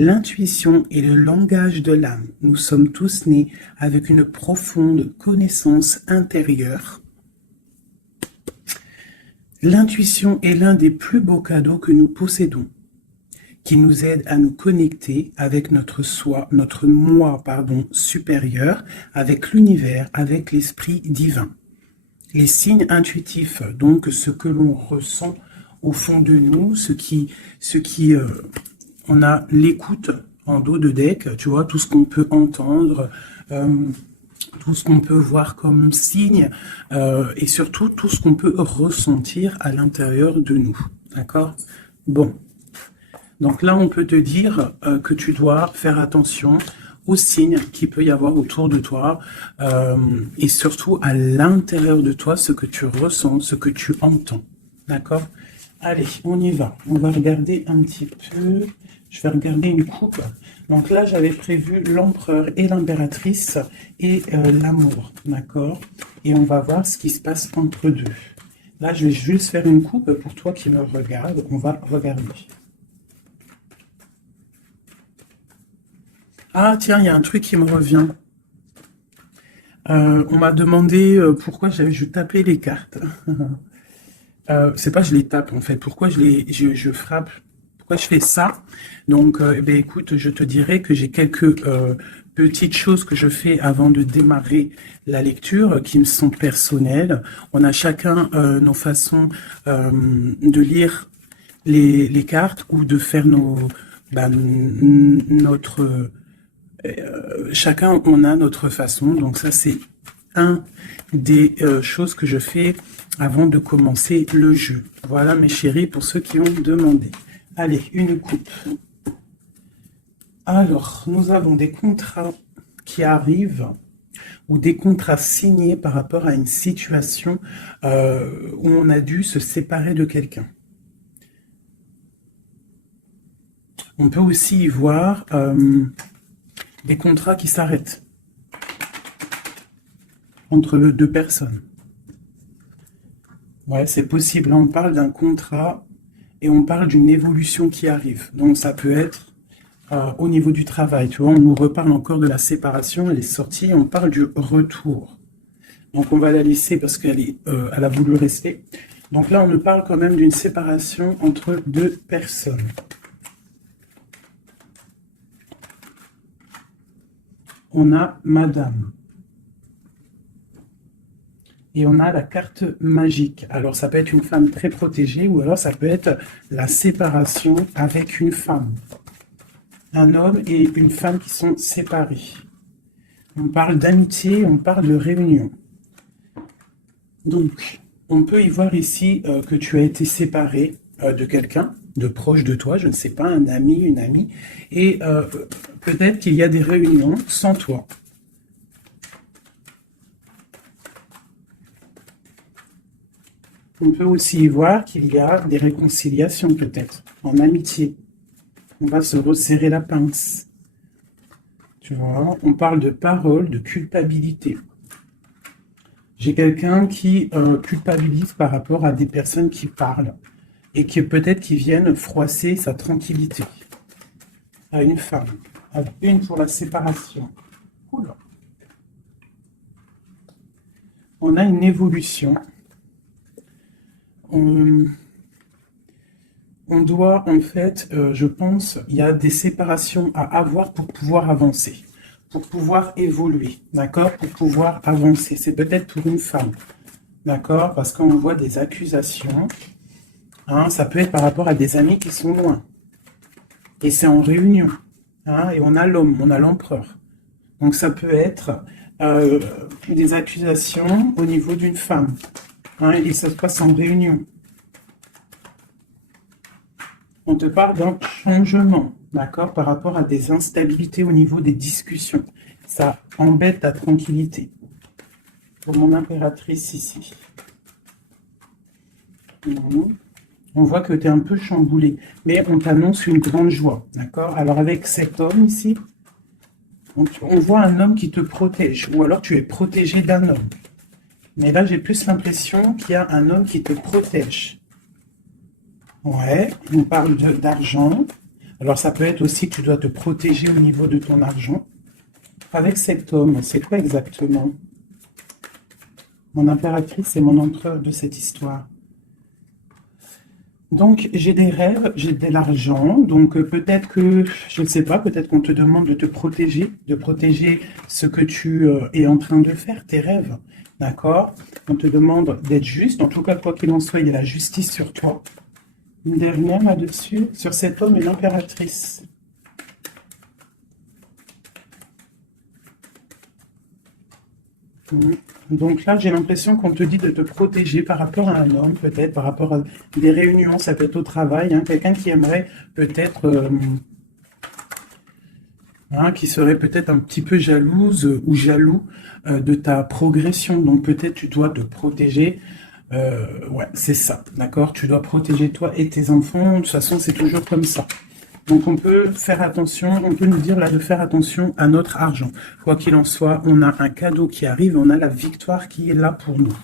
L'intuition est le langage de l'âme. Nous sommes tous nés avec une profonde connaissance intérieure. L'intuition est l'un des plus beaux cadeaux que nous possédons, qui nous aide à nous connecter avec notre soi, notre moi, supérieur, avec l'univers, avec l'esprit divin. Les signes intuitifs, donc ce que l'on ressent au fond de nous, on a l'écoute en dos de deck, tu vois, tout ce qu'on peut entendre, tout ce qu'on peut voir comme signe, et surtout tout ce qu'on peut ressentir à l'intérieur de nous, d'accord? Bon, donc là on peut te dire que tu dois faire attention aux signes qu'il peut y avoir autour de toi, et surtout à l'intérieur de toi, ce que tu ressens, ce que tu entends, d'accord? Allez, on y va, on va regarder un petit peu, je vais regarder une coupe. Donc là, j'avais prévu l'empereur et l'impératrice et l'amour, d'accord? Et on va voir ce qui se passe entre deux. Là, je vais juste faire une coupe pour toi qui me regarde. On va regarder. Ah, tiens, il y a un truc qui me revient. On m'a demandé pourquoi je tapais les cartes. C'est pas je les tape, en fait. Pourquoi je frappe? Pourquoi je fais ça? Donc, écoute, je te dirais que j'ai quelques petites choses que je fais avant de démarrer la lecture qui me sont personnelles. On a chacun nos façons de lire les cartes ou de faire chacun on a notre façon. Donc ça, c'est un des choses que je fais avant de commencer le jeu. Voilà, mes chéris, pour ceux qui ont demandé. Allez, une coupe. Alors, nous avons des contrats qui arrivent ou des contrats signés par rapport à une situation où on a dû se séparer de quelqu'un. On peut aussi y voir des contrats qui s'arrêtent entre deux personnes. Ouais, c'est possible. Là, on parle d'un contrat et on parle d'une évolution qui arrive. Donc, ça peut être au niveau du travail. Tu vois, on nous reparle encore de la séparation. Elle est sortie. On parle du retour. Donc, on va la laisser parce qu'elle elle a voulu rester. Donc là, on nous parle quand même d'une séparation entre deux personnes. On a Madame. Et on a la carte magique. Alors, ça peut être une femme très protégée ou alors ça peut être la séparation avec une femme. Un homme et une femme qui sont séparés. On parle d'amitié, on parle de réunion. Donc, on peut y voir ici que tu as été séparé de quelqu'un, de proche de toi, je ne sais pas, un ami, une amie. Et peut-être qu'il y a des réunions sans toi. On peut aussi y voir qu'il y a des réconciliations peut-être, en amitié. On va se resserrer la pince. Tu vois, on parle de parole, de culpabilité. J'ai quelqu'un qui culpabilise par rapport à des personnes qui parlent et qui peut-être qui viennent froisser sa tranquillité. À une femme. Avec une pour la séparation. Oula. On a une évolution. On doit, en fait, je pense, il y a des séparations à avoir pour pouvoir avancer, pour pouvoir évoluer, d'accord, pour pouvoir avancer. C'est peut-être pour une femme, d'accord, parce qu'on voit des accusations, hein, ça peut être par rapport à des amis qui sont loin, et c'est en réunion, hein, et on a l'homme, on a l'empereur. Donc ça peut être des accusations au niveau d'une femme, hein, et ça se passe en réunion. On te parle d'un changement, d'accord, par rapport à des instabilités au niveau des discussions. Ça embête ta tranquillité. Pour mon impératrice ici. On voit que tu es un peu chamboulé, mais on t'annonce une grande joie, d'accord? Alors avec cet homme ici, on voit un homme qui te protège, ou alors tu es protégé d'un homme. Mais là, j'ai plus l'impression qu'il y a un homme qui te protège. Ouais, on parle d'argent, Alors, ça peut être aussi que tu dois te protéger au niveau de ton argent. Avec cet homme, c'est quoi exactement? Mon impératrice et mon empereur de cette histoire. Donc, j'ai des rêves, j'ai de l'argent, donc peut-être que, je ne sais pas, peut-être qu'on te demande de te protéger, de protéger ce que tu es en train de faire, tes rêves, d'accord? On te demande d'être juste, en tout cas, quoi qu'il en soit, il y a la justice sur toi. Une dernière là-dessus, sur cet homme et l'impératrice. Donc là, j'ai l'impression qu'on te dit de te protéger par rapport à un homme, peut-être, par rapport à des réunions, ça peut être au travail, hein, quelqu'un qui aimerait peut-être, qui serait peut-être un petit peu jalouse ou jaloux de ta progression. Donc peut-être tu dois te protéger. Ouais, c'est ça, d'accord? Tu dois protéger toi et tes enfants. De toute façon, c'est toujours comme ça. Donc on peut faire attention, on peut nous dire là de faire attention à notre argent. Quoi qu'il en soit, on a un cadeau qui arrive, on a la victoire qui est là pour nous.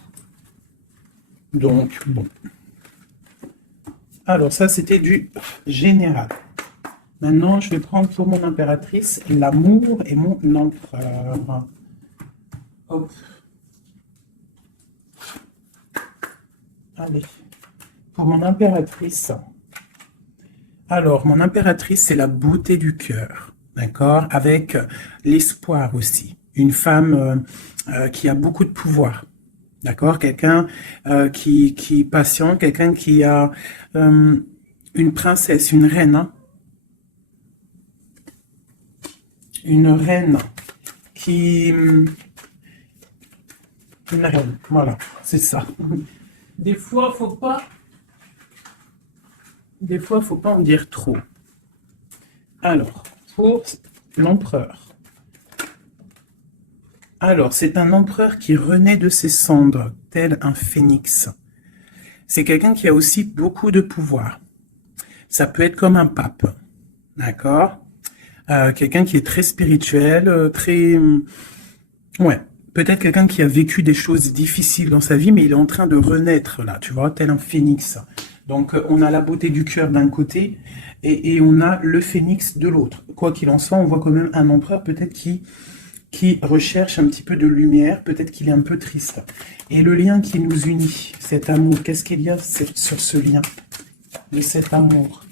Donc, bon. Alors ça, c'était du général. Maintenant, je vais prendre pour mon impératrice l'amour et mon empereur. Hop. Allez. Pour mon impératrice. Alors, mon impératrice, c'est la beauté du cœur, d'accord? Avec l'espoir aussi. Une femme qui a beaucoup de pouvoir, d'accord? Quelqu'un qui est patient, quelqu'un qui a une princesse, une reine, hein? Une reine qui... Une reine, voilà, c'est ça. Des fois, faut pas en dire trop. Alors, pour l'empereur. Alors, c'est un empereur qui renaît de ses cendres, tel un phénix. C'est quelqu'un qui a aussi beaucoup de pouvoir. Ça peut être comme un pape, d'accord? Quelqu'un qui est très spirituel, très... Ouais, peut-être quelqu'un qui a vécu des choses difficiles dans sa vie, mais il est en train de renaître, là, tu vois, tel un phénix. Donc, on a la beauté du cœur d'un côté et on a le phénix de l'autre. Quoi qu'il en soit, on voit quand même un empereur peut-être qui recherche un petit peu de lumière, peut-être qu'il est un peu triste. Et le lien qui nous unit, cet amour, qu'est-ce qu'il y a sur ce lien de cet amour?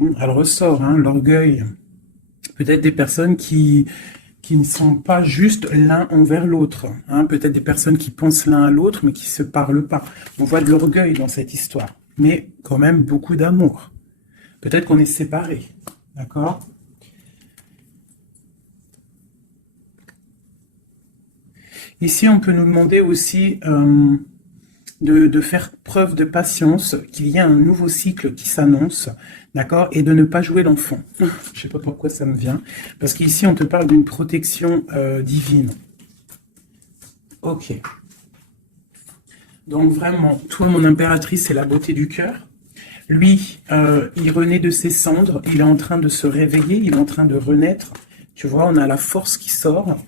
Elle ressort, hein, l'orgueil. Peut-être des personnes qui ne sont pas juste l'un envers l'autre. Hein, peut-être des personnes qui pensent l'un à l'autre, mais qui ne se parlent pas. On voit de l'orgueil dans cette histoire, mais quand même beaucoup d'amour. Peut-être qu'on est séparés, d'accord? Ici, on peut nous demander aussi de faire preuve de patience, qu'il y a un nouveau cycle qui s'annonce, d'accord, et de ne pas jouer l'enfant. Je ne sais pas pourquoi ça me vient, parce qu'ici, on te parle d'une protection divine. Ok. Donc vraiment, toi, mon impératrice, c'est la beauté du cœur. Lui, il renaît de ses cendres, il est en train de se réveiller, il est en train de renaître. Tu vois, on a la force qui sort,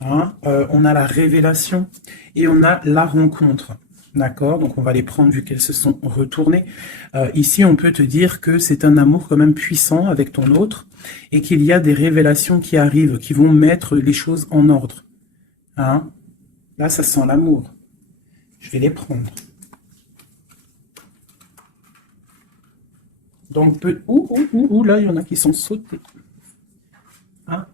hein, on a la révélation, et on a la rencontre. D'accord, donc on va les prendre vu qu'elles se sont retournées. Ici, on peut te dire que c'est un amour quand même puissant avec ton autre et qu'il y a des révélations qui arrivent, qui vont mettre les choses en ordre. Hein? Là, ça sent l'amour. Je vais les prendre. Donc, là, il y en a qui sont sautés. Hein?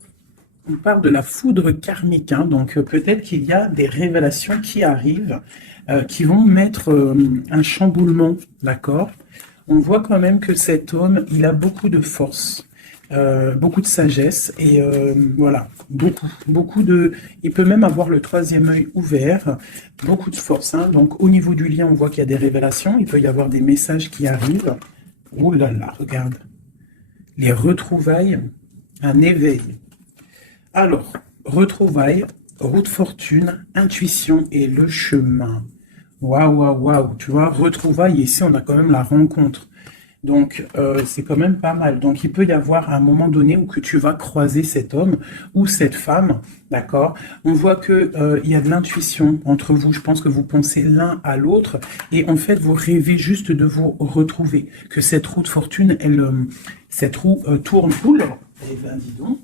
On parle de la foudre karmique, hein, donc peut-être qu'il y a des révélations qui arrivent, qui vont mettre un chamboulement, d'accord? On voit quand même que cet homme, il a beaucoup de force, beaucoup de sagesse, et voilà, beaucoup de... Il peut même avoir le troisième œil ouvert, beaucoup de force, hein, donc au niveau du lien, on voit qu'il y a des révélations, il peut y avoir des messages qui arrivent. Oh là là, regarde, les retrouvailles, un éveil. Alors, retrouvailles, route fortune, intuition et le chemin. Waouh, waouh, waouh. Tu vois, retrouvailles, ici, on a quand même la rencontre. Donc, c'est quand même pas mal. Donc, il peut y avoir un moment donné où que tu vas croiser cet homme ou cette femme, d'accord? On voit que il y a de l'intuition entre vous. Je pense que vous pensez l'un à l'autre et en fait, vous rêvez juste de vous retrouver. Que cette roue de fortune, cette roue tourne. Oula, eh ben, dis donc.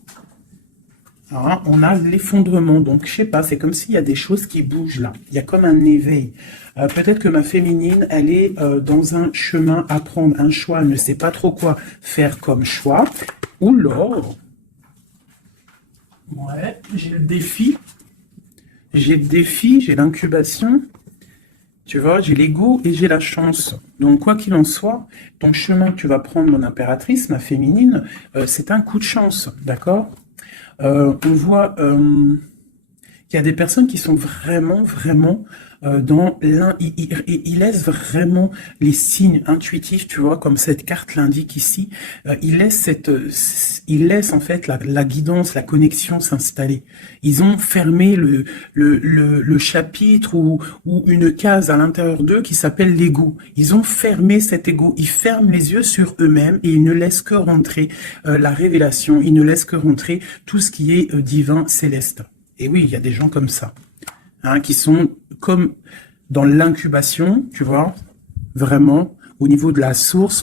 Hein, on a l'effondrement, donc je sais pas, c'est comme s'il y a des choses qui bougent là. Il y a comme un éveil. Peut-être que ma féminine, elle est dans un chemin à prendre, un choix, elle ne sait pas trop quoi faire comme choix. Ou l'or. Ouais, j'ai le défi. J'ai le défi, j'ai l'incubation. Tu vois, j'ai l'ego et j'ai la chance. Donc, quoi qu'il en soit, ton chemin que tu vas prendre, mon impératrice, ma féminine, c'est un coup de chance, d'accord? On voit qu'il y a des personnes qui sont vraiment dans ils laissent vraiment les signes intuitifs, tu vois, comme cette carte l'indique ici. Ils laissent en fait la guidance, la connexion s'installer. Ils ont fermé le chapitre ou une case à l'intérieur d'eux qui s'appelle l'ego. Ils ont fermé cet ego. Ils ferment les yeux sur eux-mêmes et ils ne laissent que rentrer la révélation. Ils ne laissent que rentrer tout ce qui est divin, céleste. Et oui, il y a des gens comme ça, hein, qui sont comme dans l'incubation, tu vois, vraiment, au niveau de la source,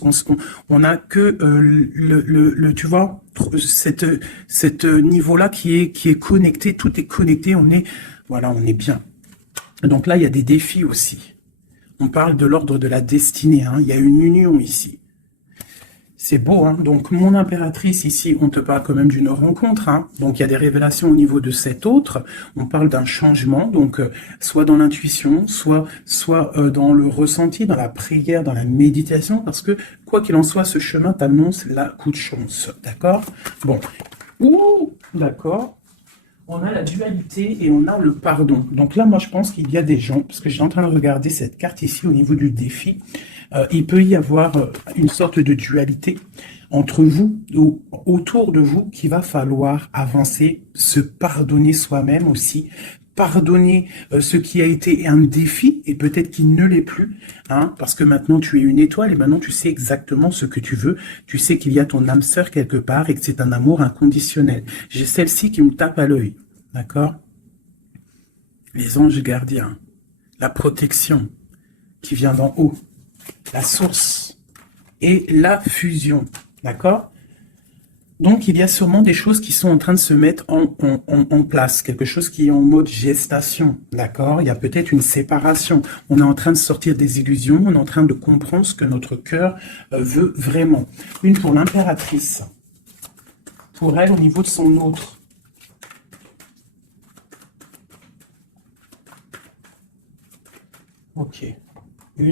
on a que tu vois, cette niveau-là qui est connecté, tout est connecté, voilà, on est bien. Donc là, il y a des défis aussi. On parle de l'ordre de la destinée, hein, il y a une union ici. C'est beau, hein. Donc, mon impératrice, ici, on te parle quand même d'une rencontre, hein. Donc, il y a des révélations au niveau de cet autre. On parle d'un changement, donc, soit dans l'intuition, soit dans le ressenti, dans la prière, dans la méditation, parce que, quoi qu'il en soit, ce chemin t'annonce la coup de chance. D'accord? Bon. Ouh, d'accord. On a la dualité et on a le pardon. Donc là, moi, je pense qu'il y a des gens, parce que j'ai en train de regarder cette carte ici au niveau du défi, il peut y avoir une sorte de dualité entre vous ou autour de vous qu'il va falloir avancer, se pardonner soi-même aussi, pardonner ce qui a été un défi et peut-être qu'il ne l'est plus, hein, parce que maintenant tu es une étoile et maintenant tu sais exactement ce que tu veux, tu sais qu'il y a ton âme sœur quelque part et que c'est un amour inconditionnel. J'ai celle-ci qui me tape à l'œil, d'accord? Les anges gardiens, la protection qui vient d'en haut, la source et la fusion, d'accord? Donc, il y a sûrement des choses qui sont en train de se mettre en place, quelque chose qui est en mode gestation, d'accord? Il y a peut-être une séparation. On est en train de sortir des illusions, on est en train de comprendre ce que notre cœur veut vraiment. Une pour l'impératrice, pour elle au niveau de son autre. Ok. 1,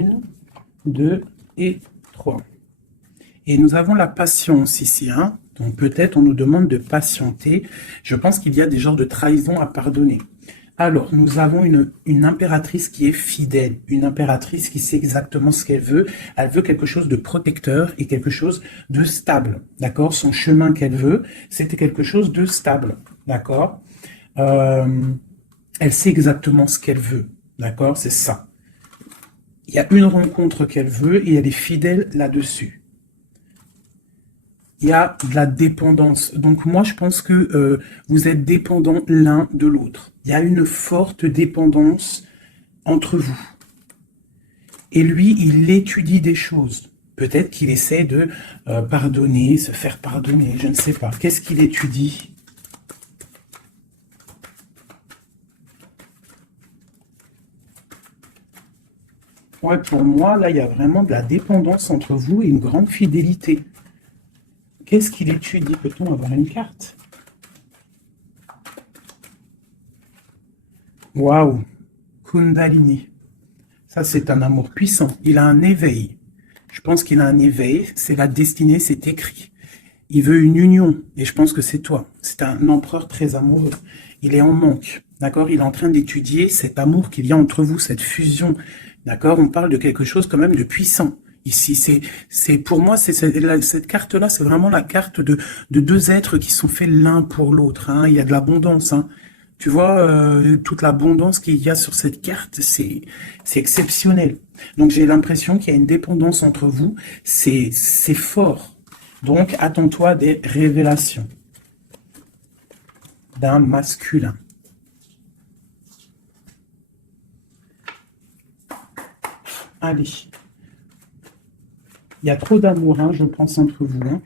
2 et 3. Et nous avons la patience ici, hein. Donc peut-être on nous demande de patienter. Je pense qu'il y a des genres de trahison à pardonner. Alors, nous avons une impératrice qui est fidèle, une impératrice qui sait exactement ce qu'elle veut. Elle veut quelque chose de protecteur et quelque chose de stable, d'accord? Son chemin qu'elle veut, c'était quelque chose de stable, d'accord? Elle sait exactement ce qu'elle veut, d'accord? C'est ça. Il y a une rencontre qu'elle veut et elle est fidèle là-dessus. Il y a de la dépendance. Donc moi, je pense que vous êtes dépendants l'un de l'autre. Il y a une forte dépendance entre vous. Et lui, il étudie des choses. Peut-être qu'il essaie de pardonner, se faire pardonner, je ne sais pas. Qu'est-ce qu'il étudie ? Ouais, pour moi, là, il y a vraiment de la dépendance entre vous et une grande fidélité. Qu'est-ce qu'il étudie? Peut-on avoir une carte? Waouh! Kundalini. Ça, c'est un amour puissant. Il a un éveil. Je pense qu'il a un éveil. C'est la destinée, c'est écrit. Il veut une union. Et je pense que c'est toi. C'est un empereur très amoureux. Il est en manque. D'accord? Il est en train d'étudier cet amour qu'il y a entre vous, cette fusion. D'accord? On parle de quelque chose quand même de puissant. Ici, c'est pour moi, cette carte-là, c'est vraiment la carte de deux êtres qui sont faits l'un pour l'autre, hein. Il y a de l'abondance, hein. Tu vois, toute l'abondance qu'il y a sur cette carte, c'est exceptionnel. Donc j'ai l'impression qu'il y a une dépendance entre vous, c'est fort. Donc attends-toi à des révélations d'un masculin. Allez. Il y a trop d'amour, hein, je pense, entre vous. Hein.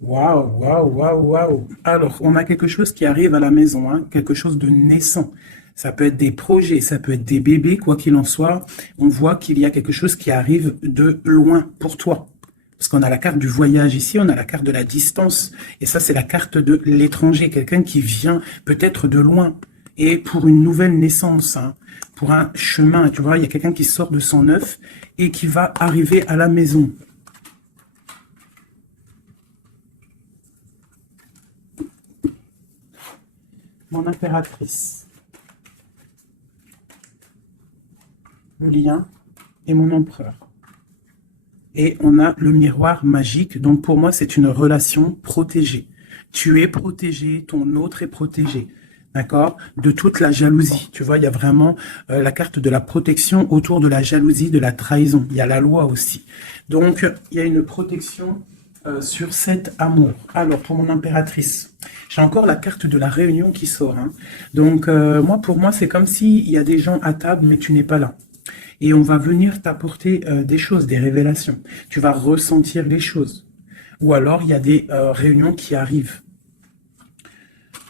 Waouh, waouh, waouh, waouh. Alors, on a quelque chose qui arrive à la maison, hein, quelque chose de naissant. Ça peut être des projets, ça peut être des bébés, quoi qu'il en soit. On voit qu'il y a quelque chose qui arrive de loin pour toi. Parce qu'on a la carte du voyage ici, on a la carte de la distance. Et ça, c'est la carte de l'étranger, quelqu'un qui vient peut-être de loin. Et pour une nouvelle naissance, hein, pour un chemin, tu vois, il y a quelqu'un qui sort de son œuf et qui va arriver à la maison. Mon impératrice. Le lien et mon empereur. Et on a le miroir magique. Donc pour moi, c'est une relation protégée. Tu es protégé, ton autre est protégé. D'accord? De toute la jalousie. Tu vois, il y a vraiment la carte de la protection autour de la jalousie, de la trahison. Il y a la loi aussi. Donc, il y a une protection sur cet amour. Alors, pour mon impératrice, j'ai encore la carte de la réunion qui sort. Hein. Donc, pour moi, c'est comme s'il y a des gens à table, mais tu n'es pas là. Et on va venir t'apporter des choses, des révélations. Tu vas ressentir les choses. Ou alors, il y a des réunions qui arrivent.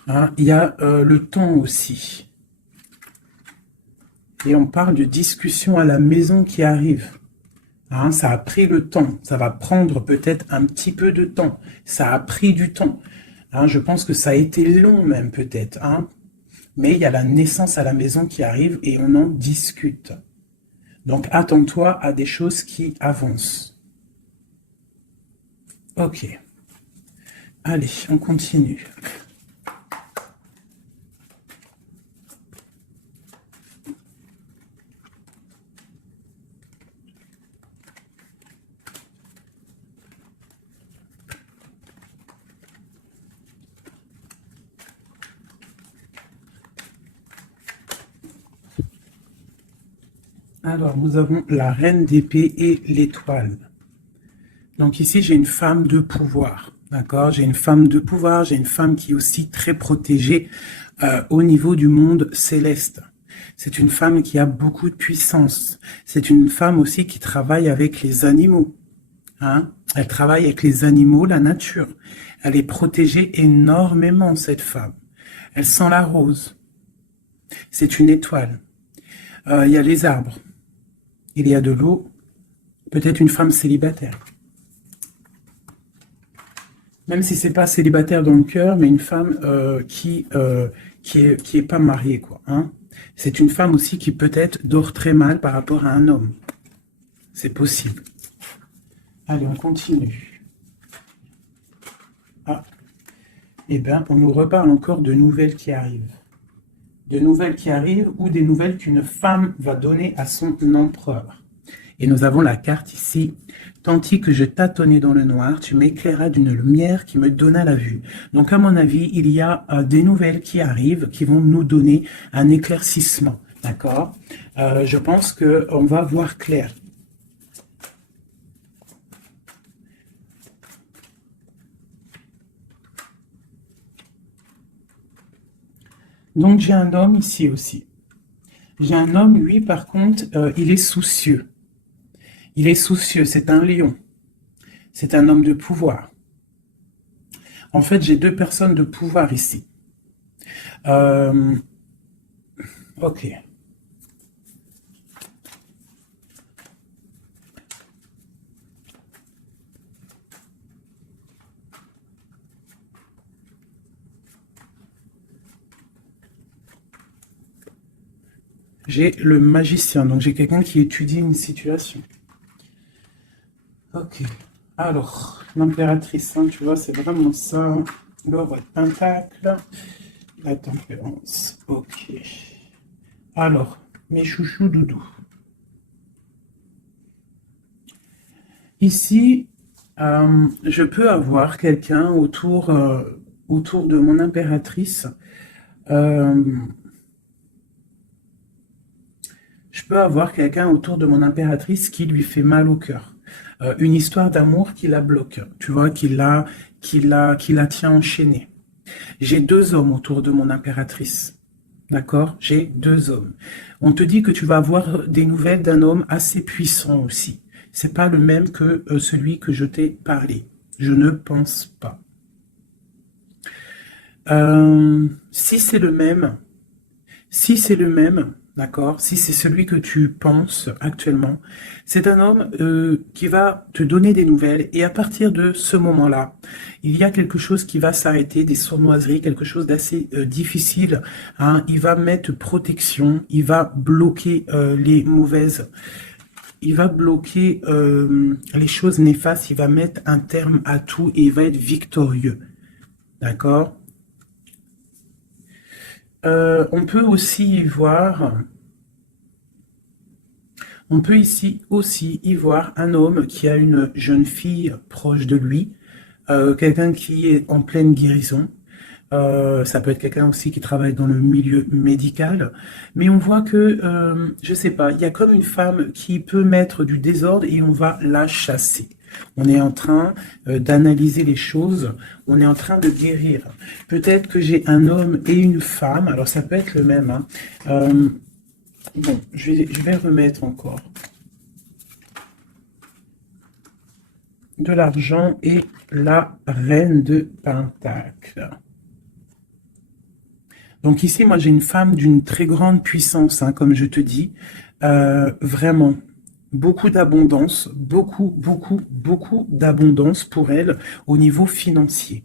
Hein, il y a le temps aussi. Et on parle de discussion à la maison qui arrive. Hein, ça a pris le temps. Ça va prendre peut-être un petit peu de temps. Ça a pris du temps. Hein, je pense que ça a été long même peut-être. Hein. Mais il y a la naissance à la maison qui arrive et on en discute. Donc attends-toi à des choses qui avancent. Ok. Allez, on continue. Alors, nous avons la reine d'épée et l'étoile. Donc ici, j'ai une femme de pouvoir. D'accord? J'ai une femme de pouvoir, j'ai une femme qui est aussi très protégée au niveau du monde céleste. C'est une femme qui a beaucoup de puissance. C'est une femme aussi qui travaille avec les animaux. Hein? Elle travaille avec les animaux, la nature. Elle est protégée énormément, cette femme. Elle sent la rose. C'est une étoile. Il y a les arbres. Il y a de l'eau. Peut-être une femme célibataire. Même si c'est pas célibataire dans le cœur, mais une femme qui est pas mariée, quoi. Hein. C'est une femme aussi qui peut-être dort très mal par rapport à un homme. C'est possible. Allez, on continue. Ah. Eh bien, on nous reparle encore de nouvelles qui arrivent. De nouvelles qui arrivent ou des nouvelles qu'une femme va donner à son empereur. Et nous avons la carte ici. Tandis que je tâtonnais dans le noir, tu m'éclairas d'une lumière qui me donna la vue. Donc, à mon avis, il y a des nouvelles qui arrivent, qui vont nous donner un éclaircissement. D'accord? Je pense qu'on va voir clair. Donc, j'ai un homme ici aussi. J'ai un homme, lui, par contre, il est soucieux. Il est soucieux, c'est un lion. C'est un homme de pouvoir. En fait, j'ai deux personnes de pouvoir ici. Ok. J'ai le magicien, donc j'ai quelqu'un qui étudie une situation. Ok. Alors, l'impératrice, hein, tu vois, c'est vraiment ça. Le roi de pentacle, la tempérance. Ok. Alors, mes chouchous doudous. Ici, je peux avoir quelqu'un autour de mon impératrice Euh, je peux avoir quelqu'un autour de mon impératrice qui lui fait mal au cœur. Une histoire d'amour qui la bloque, tu vois, qui la tient enchaînée. J'ai deux hommes autour de mon impératrice. D'accord? J'ai deux hommes. On te dit que tu vas avoir des nouvelles d'un homme assez puissant aussi. C'est pas le même que celui que je t'ai parlé. Je ne pense pas. Si c'est le même, si c'est le même, d'accord, si c'est celui que tu penses actuellement, c'est un homme qui va te donner des nouvelles et à partir de ce moment-là, il y a quelque chose qui va s'arrêter, des sournoiseries, quelque chose d'assez difficile. Hein, il va mettre protection, il va bloquer les mauvaises, il va bloquer les choses néfastes, il va mettre un terme à tout et il va être victorieux. D'accord? On peut aussi y voir, on peut ici aussi y voir un homme qui a une jeune fille proche de lui, quelqu'un qui est en pleine guérison. Ça peut être quelqu'un aussi qui travaille dans le milieu médical, mais on voit que, je sais pas, il y a comme une femme qui peut mettre du désordre et on va la chasser. On est en train d'analyser les choses, on est en train de guérir. Peut-être que j'ai un homme et une femme, alors ça peut être le même. Hein. Bon, je vais remettre encore de l'argent et la reine de Pentacle. Donc ici, moi, j'ai une femme d'une très grande puissance, hein, comme je te dis. Vraiment, beaucoup d'abondance, beaucoup d'abondance pour elle au niveau financier.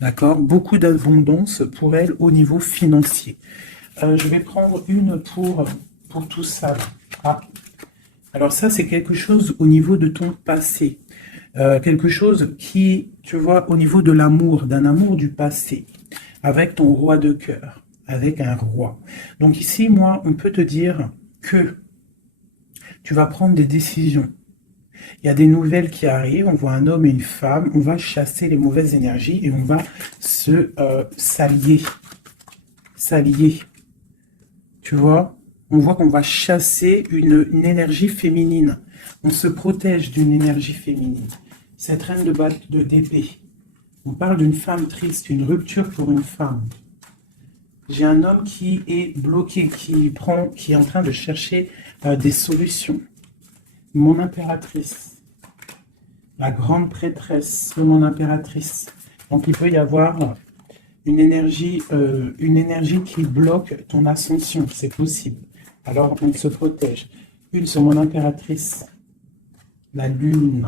D'accord? Beaucoup d'abondance pour elle au niveau financier. Je vais prendre une pour tout ça. Ah. Alors ça, c'est quelque chose au niveau de ton passé. Quelque chose qui, tu vois, au niveau de l'amour, d'un amour du passé. Avec ton roi de cœur, avec un roi. Donc ici, moi, on peut te dire que tu vas prendre des décisions. Il y a des nouvelles qui arrivent, on voit un homme et une femme, on va chasser les mauvaises énergies et on va s'allier. S'allier. Tu vois? On voit qu'on va chasser une énergie féminine. On se protège d'une énergie féminine. Cette reine d'épée. On parle d'une femme triste, une rupture pour une femme. J'ai un homme qui est bloqué, qui est en train de chercher des solutions. Mon impératrice, la grande prêtresse de mon impératrice. Donc il peut y avoir une énergie qui bloque ton ascension, c'est possible. Alors on se protège. Une sur mon impératrice, la lune.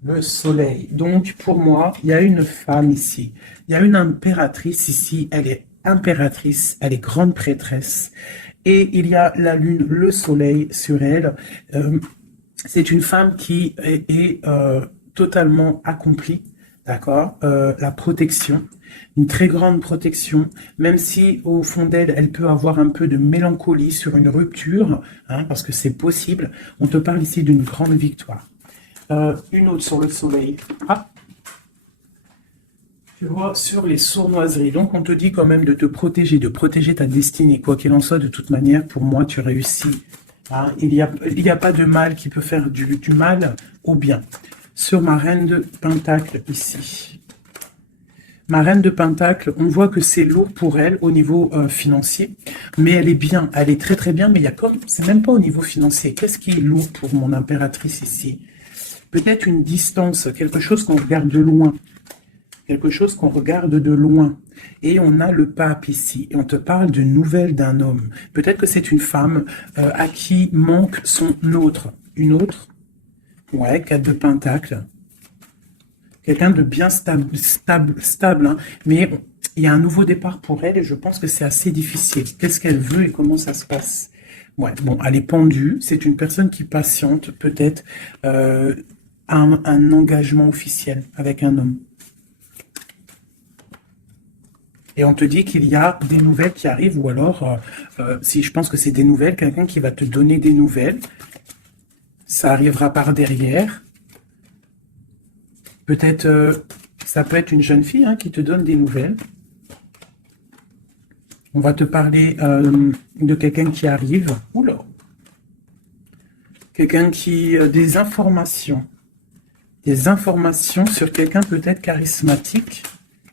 Le soleil. Donc, pour moi, il y a une femme ici. Il y a une impératrice ici. Elle est impératrice. Elle est grande prêtresse. Et il y a la lune, le soleil sur elle. C'est une femme qui est totalement accomplie. D'accord? La protection. Une très grande protection. Même si, au fond d'elle, elle peut avoir un peu de mélancolie sur une rupture. Hein, parce que c'est possible. On te parle ici d'une grande victoire. Une autre sur le soleil. Ah, tu vois, sur les sournoiseries. Donc, on te dit quand même de te protéger, de protéger ta destinée. Quoi qu'il en soit, de toute manière, pour moi, tu réussis. Hein, il y a pas de mal qui peut faire du mal au bien. Sur ma reine de Pentacle, ici. Ma reine de Pentacle, on voit que c'est lourd pour elle au niveau financier. Mais elle est bien, elle est très très bien. Mais il y a comme, c'est même pas au niveau financier. Qu'est-ce qui est lourd pour mon impératrice ici? Peut-être une distance, quelque chose qu'on regarde de loin. Quelque chose qu'on regarde de loin. Et on a le pape ici. Et on te parle de nouvelles d'un homme. Peut-être que c'est une femme à qui manque son autre. Une autre? Ouais, 4 de Pentacle. Quelqu'un de bien stable hein. Mais il y a un nouveau départ pour elle et je pense que c'est assez difficile. Qu'est-ce qu'elle veut et comment ça se passe? Ouais, bon, elle est pendue. C'est une personne qui patiente peut-être un engagement officiel avec un homme. Et on te dit qu'il y a des nouvelles qui arrivent, ou alors, si je pense que c'est des nouvelles, quelqu'un qui va te donner des nouvelles, ça arrivera par derrière. Peut-être Ça peut être une jeune fille hein, qui te donne des nouvelles. On va te parler de quelqu'un qui arrive. Oula. Quelqu'un qui... des informations. Des informations sur quelqu'un peut-être charismatique.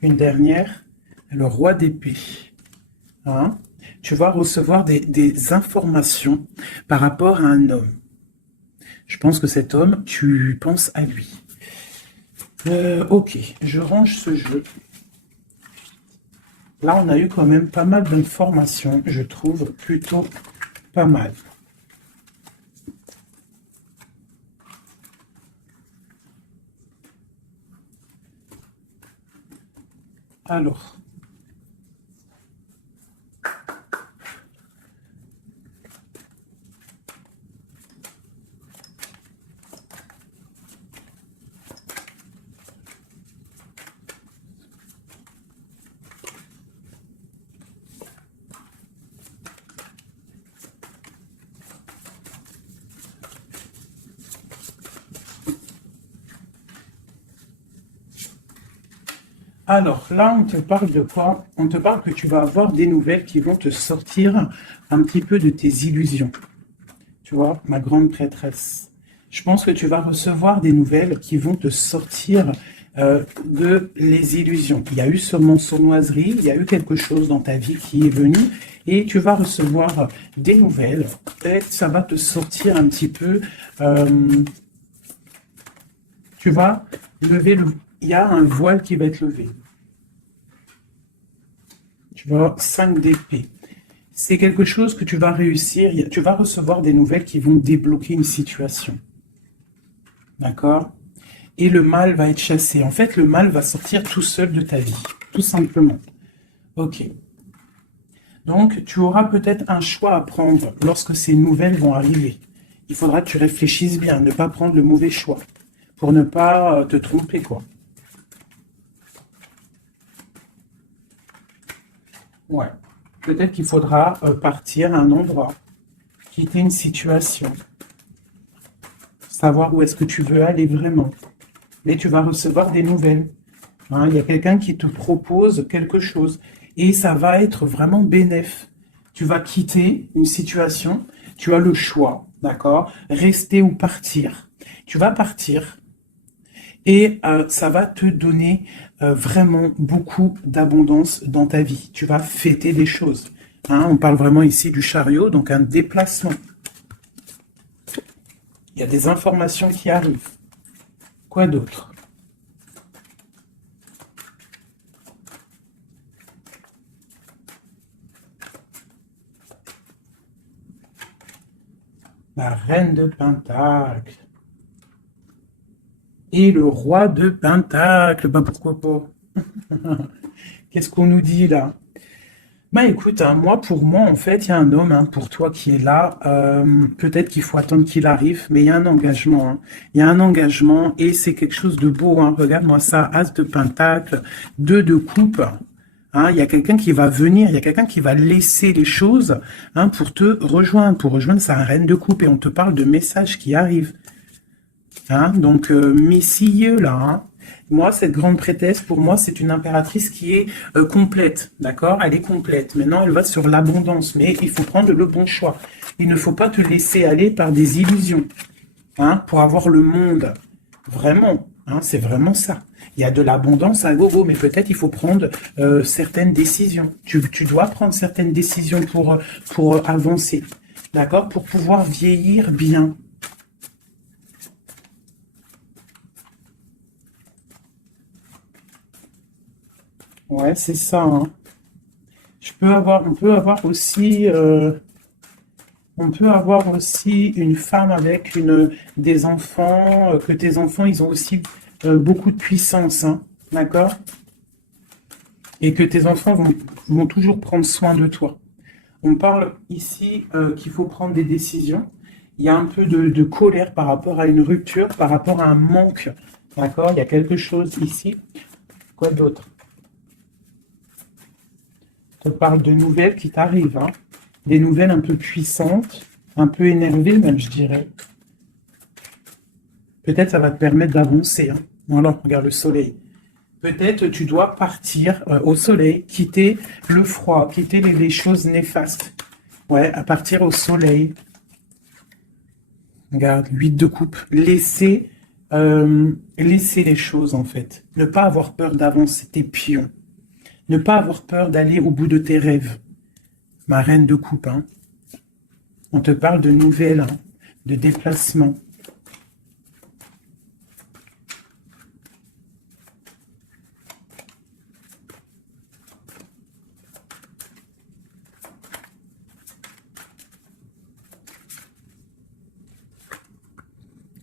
Une dernière. Le roi d'épée. Hein? Tu vas recevoir des informations par rapport à un homme. Je pense que cet homme, tu penses à lui. Ok, je range ce jeu. Là, on a eu quand même pas mal d'informations, je trouve plutôt pas mal. Alors. Alors, là, on te parle de quoi? On te parle que tu vas avoir des nouvelles qui vont te sortir un petit peu de tes illusions. Tu vois, ma grande prêtresse. Je pense que tu vas recevoir des nouvelles qui vont te sortir de les illusions. Il y a eu sûrement sournoiserie, il y a eu quelque chose dans ta vie qui est venu et tu vas recevoir des nouvelles. Peut-être ça va te sortir un petit peu. Tu vas lever le... Il y a un voile qui va être levé. Tu vois, 5 d'épée. C'est quelque chose que tu vas réussir. Tu vas recevoir des nouvelles qui vont débloquer une situation. D'accord? Et le mal va être chassé. En fait, le mal va sortir tout seul de ta vie. Tout simplement. Ok. Donc, tu auras peut-être un choix à prendre lorsque ces nouvelles vont arriver. Il faudra que tu réfléchisses bien, ne pas prendre le mauvais choix. Pour ne pas te tromper, quoi. Ouais. Peut-être qu'il faudra partir à un endroit, quitter une situation, savoir où est-ce que tu veux aller vraiment. Mais tu vas recevoir des nouvelles. Hein, il y a quelqu'un qui te propose quelque chose. Et ça va être vraiment bénéf. Tu vas quitter une situation, tu as le choix, d'accord? Rester ou partir. Tu vas partir. Et ça va te donner vraiment beaucoup d'abondance dans ta vie. Tu vas fêter des choses. Hein, on parle vraiment ici du chariot, donc un déplacement. Il y a des informations qui arrivent. Quoi d'autre? La reine de Pentacle. Et le roi de Pentacle, ben pourquoi pas? Qu'est-ce qu'on nous dit là? Bah écoute, hein, pour moi, en fait, il y a un homme hein, pour toi qui est là. Peut-être qu'il faut attendre qu'il arrive, mais il y a un engagement. Hein. Il y a un engagement et c'est quelque chose de beau. Hein. Regarde-moi ça, As de Pentacle, 2 de coupe. Hein, il y a quelqu'un qui va venir, il y a quelqu'un qui va laisser les choses hein, pour te rejoindre. Pour rejoindre sa reine de coupe et on te parle de messages qui arrivent. Hein, donc, messieurs, là, hein. Moi, cette grande prêtresse, pour moi, c'est une impératrice qui est complète, d'accord? Elle est complète. Maintenant, elle va sur l'abondance, mais il faut prendre le bon choix. Il ne faut pas te laisser aller par des illusions, hein, pour avoir le monde. Vraiment, hein, c'est vraiment ça. Il y a de l'abondance à gogo, mais peut-être il faut prendre certaines décisions. Tu dois prendre certaines décisions pour avancer, d'accord? Pour pouvoir vieillir bien. Ouais, c'est ça. Hein. On peut avoir aussi, une femme avec des enfants, que tes enfants, ils ont aussi beaucoup de puissance, hein, d'accord? Et que tes enfants vont toujours prendre soin de toi. On parle ici qu'il faut prendre des décisions. Il y a un peu de colère par rapport à une rupture, par rapport à un manque, d'accord? Il y a quelque chose ici. Quoi d'autre? On parle de nouvelles qui t'arrivent, hein. Des nouvelles un peu puissantes, un peu énervées même, je dirais. Peut-être ça va te permettre d'avancer. Hein. Voilà, regarde le soleil. Peut-être tu dois partir au soleil, quitter le froid, quitter les choses néfastes. Ouais, à partir au soleil. Regarde, 8 de coupe. Laisser les choses, en fait. Ne pas avoir peur d'avancer tes pions. Ne pas avoir peur d'aller au bout de tes rêves. Ma reine de coupe, hein. On te parle de nouvelles, hein, de déplacements.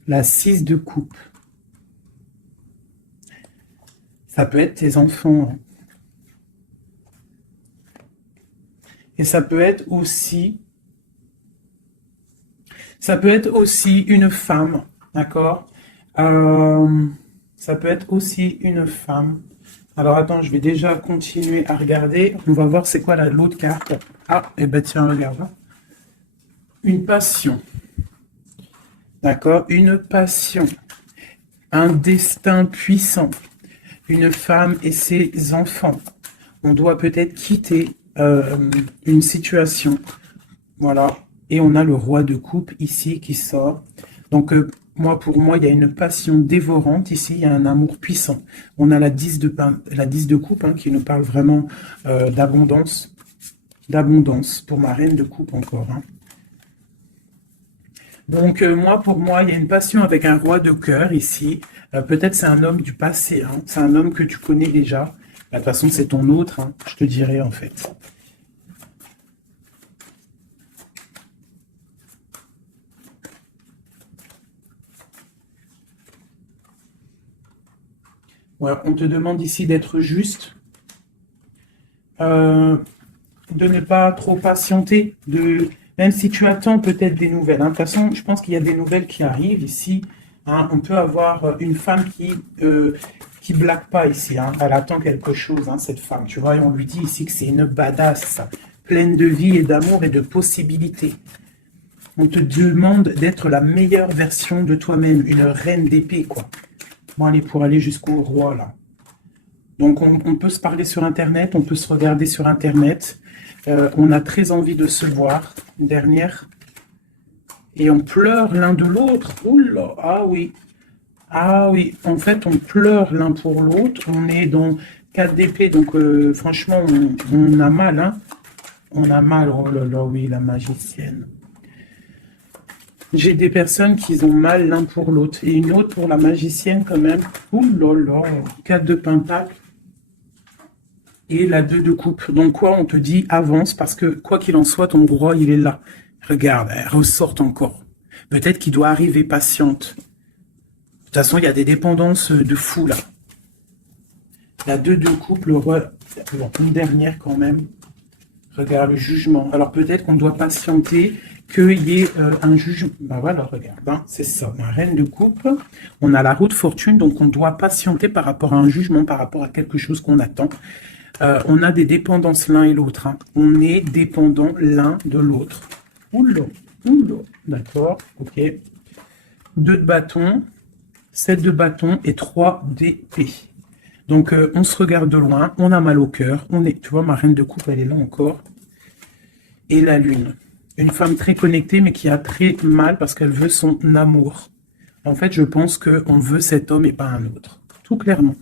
La 6 de coupe. Ça peut être tes enfants, hein. Et ça peut être aussi une femme, d'accord? Ça peut être aussi une femme. Alors attends, je vais déjà continuer à regarder. On va voir c'est quoi l'autre carte. Ah, et ben tiens, regarde. Hein. Une passion. D'accord? Une passion. Un destin puissant. Une femme et ses enfants. On doit peut-être quitter une situation. Voilà. Et on a le roi de coupe ici qui sort. Donc, pour moi, il y a une passion dévorante. Ici, il y a un amour puissant. On a la 10 de coupe hein, qui nous parle vraiment d'abondance. D'abondance pour ma reine de coupe encore. Hein. Donc, pour moi, il y a une passion avec un roi de cœur ici. Peut-être c'est un homme du passé. Hein. C'est un homme que tu connais déjà. De toute façon, c'est ton autre, hein, je te dirais en fait. Ouais, on te demande ici d'être juste, de ne pas trop patienter, même si tu attends peut-être des nouvelles. Hein. De toute façon, je pense qu'il y a des nouvelles qui arrivent ici. Hein. On peut avoir une femme qui blague pas ici. Hein. Elle attend quelque chose, hein, cette femme. Tu vois, et on lui dit ici que c'est une badass, pleine de vie et d'amour et de possibilités. On te demande d'être la meilleure version de toi-même, une reine d'épée, quoi. Bon, allez, pour aller jusqu'au roi, là. Donc, on peut se parler sur Internet, on peut se regarder sur Internet. On a très envie de se voir. Une dernière. Et on pleure l'un de l'autre. Oula, ah oui. Ah oui, en fait, on pleure l'un pour l'autre. On est dans 4 d'épée, donc franchement, on a mal. Hein. On a mal, oh là là, oui, la magicienne. J'ai des personnes qui ont mal l'un pour l'autre. Et une autre pour la magicienne quand même. Ouh là là, 4 de pentacle. Et la 2 de coupe. Donc quoi, on te dit avance parce que quoi qu'il en soit, ton roi, il est là. Regarde, elle ressort encore. Peut-être qu'il doit arriver patiente. De toute façon, il y a des dépendances de fou là. La 2 de coupe, le roi, une dernière quand même. Regarde le jugement. Alors peut-être qu'on doit patienter qu'il y ait un jugement. Ben voilà, regarde, hein, c'est ça. Ma reine de coupe, on a la roue de fortune, donc on doit patienter par rapport à un jugement, par rapport à quelque chose qu'on attend. On a des dépendances l'un et l'autre. Hein. On est dépendant l'un de l'autre. Oula, oula. D'accord, ok. 2 de bâton, 7 de bâton et 3 d'épée. Donc, on se regarde de loin, on a mal au cœur. Tu vois, ma reine de coupe, elle est là encore. Et la lune. Une femme très connectée, mais qui a très mal parce qu'elle veut son amour. En fait, je pense qu'on veut cet homme et pas un autre. Tout clairement.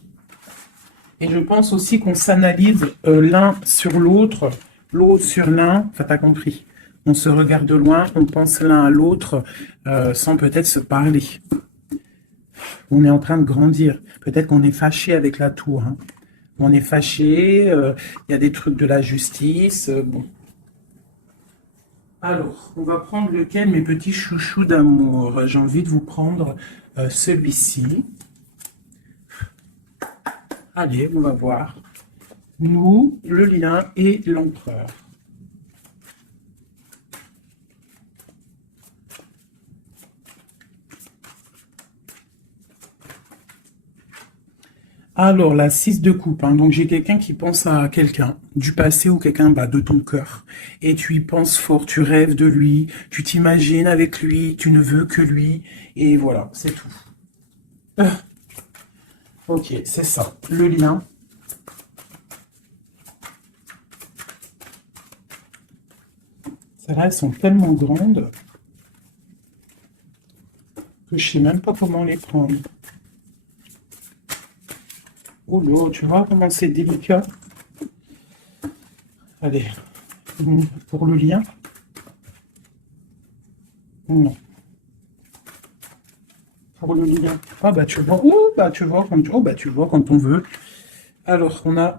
Et je pense aussi qu'on s'analyse l'un sur l'autre, l'autre sur l'un. Enfin, t'as compris. On se regarde de loin, on pense l'un à l'autre sans peut-être se parler. On est en train de grandir. Peut-être qu'on est fâché avec la tour. Hein. On est fâché, il y a des trucs de la justice. Bon. Alors, on va prendre lequel, mes petits chouchous d'amour? J'ai envie de vous prendre celui-ci. Allez, on va voir. Nous, le lien et l'empereur. Alors, la 6 de coupe, hein. Donc j'ai quelqu'un qui pense à quelqu'un du passé ou quelqu'un de ton cœur. Et tu y penses fort, tu rêves de lui, tu t'imagines avec lui, tu ne veux que lui. Et voilà, c'est tout. Ok, c'est ça. Le lien. Celles-là, elles sont tellement grandes que je sais même pas comment les prendre. Oh là, tu vois comment c'est délicat. Allez, pour le lien. Non. Pour le lien. Ah bah tu vois. Oh bah tu vois quand tu vois quand on veut. Alors on a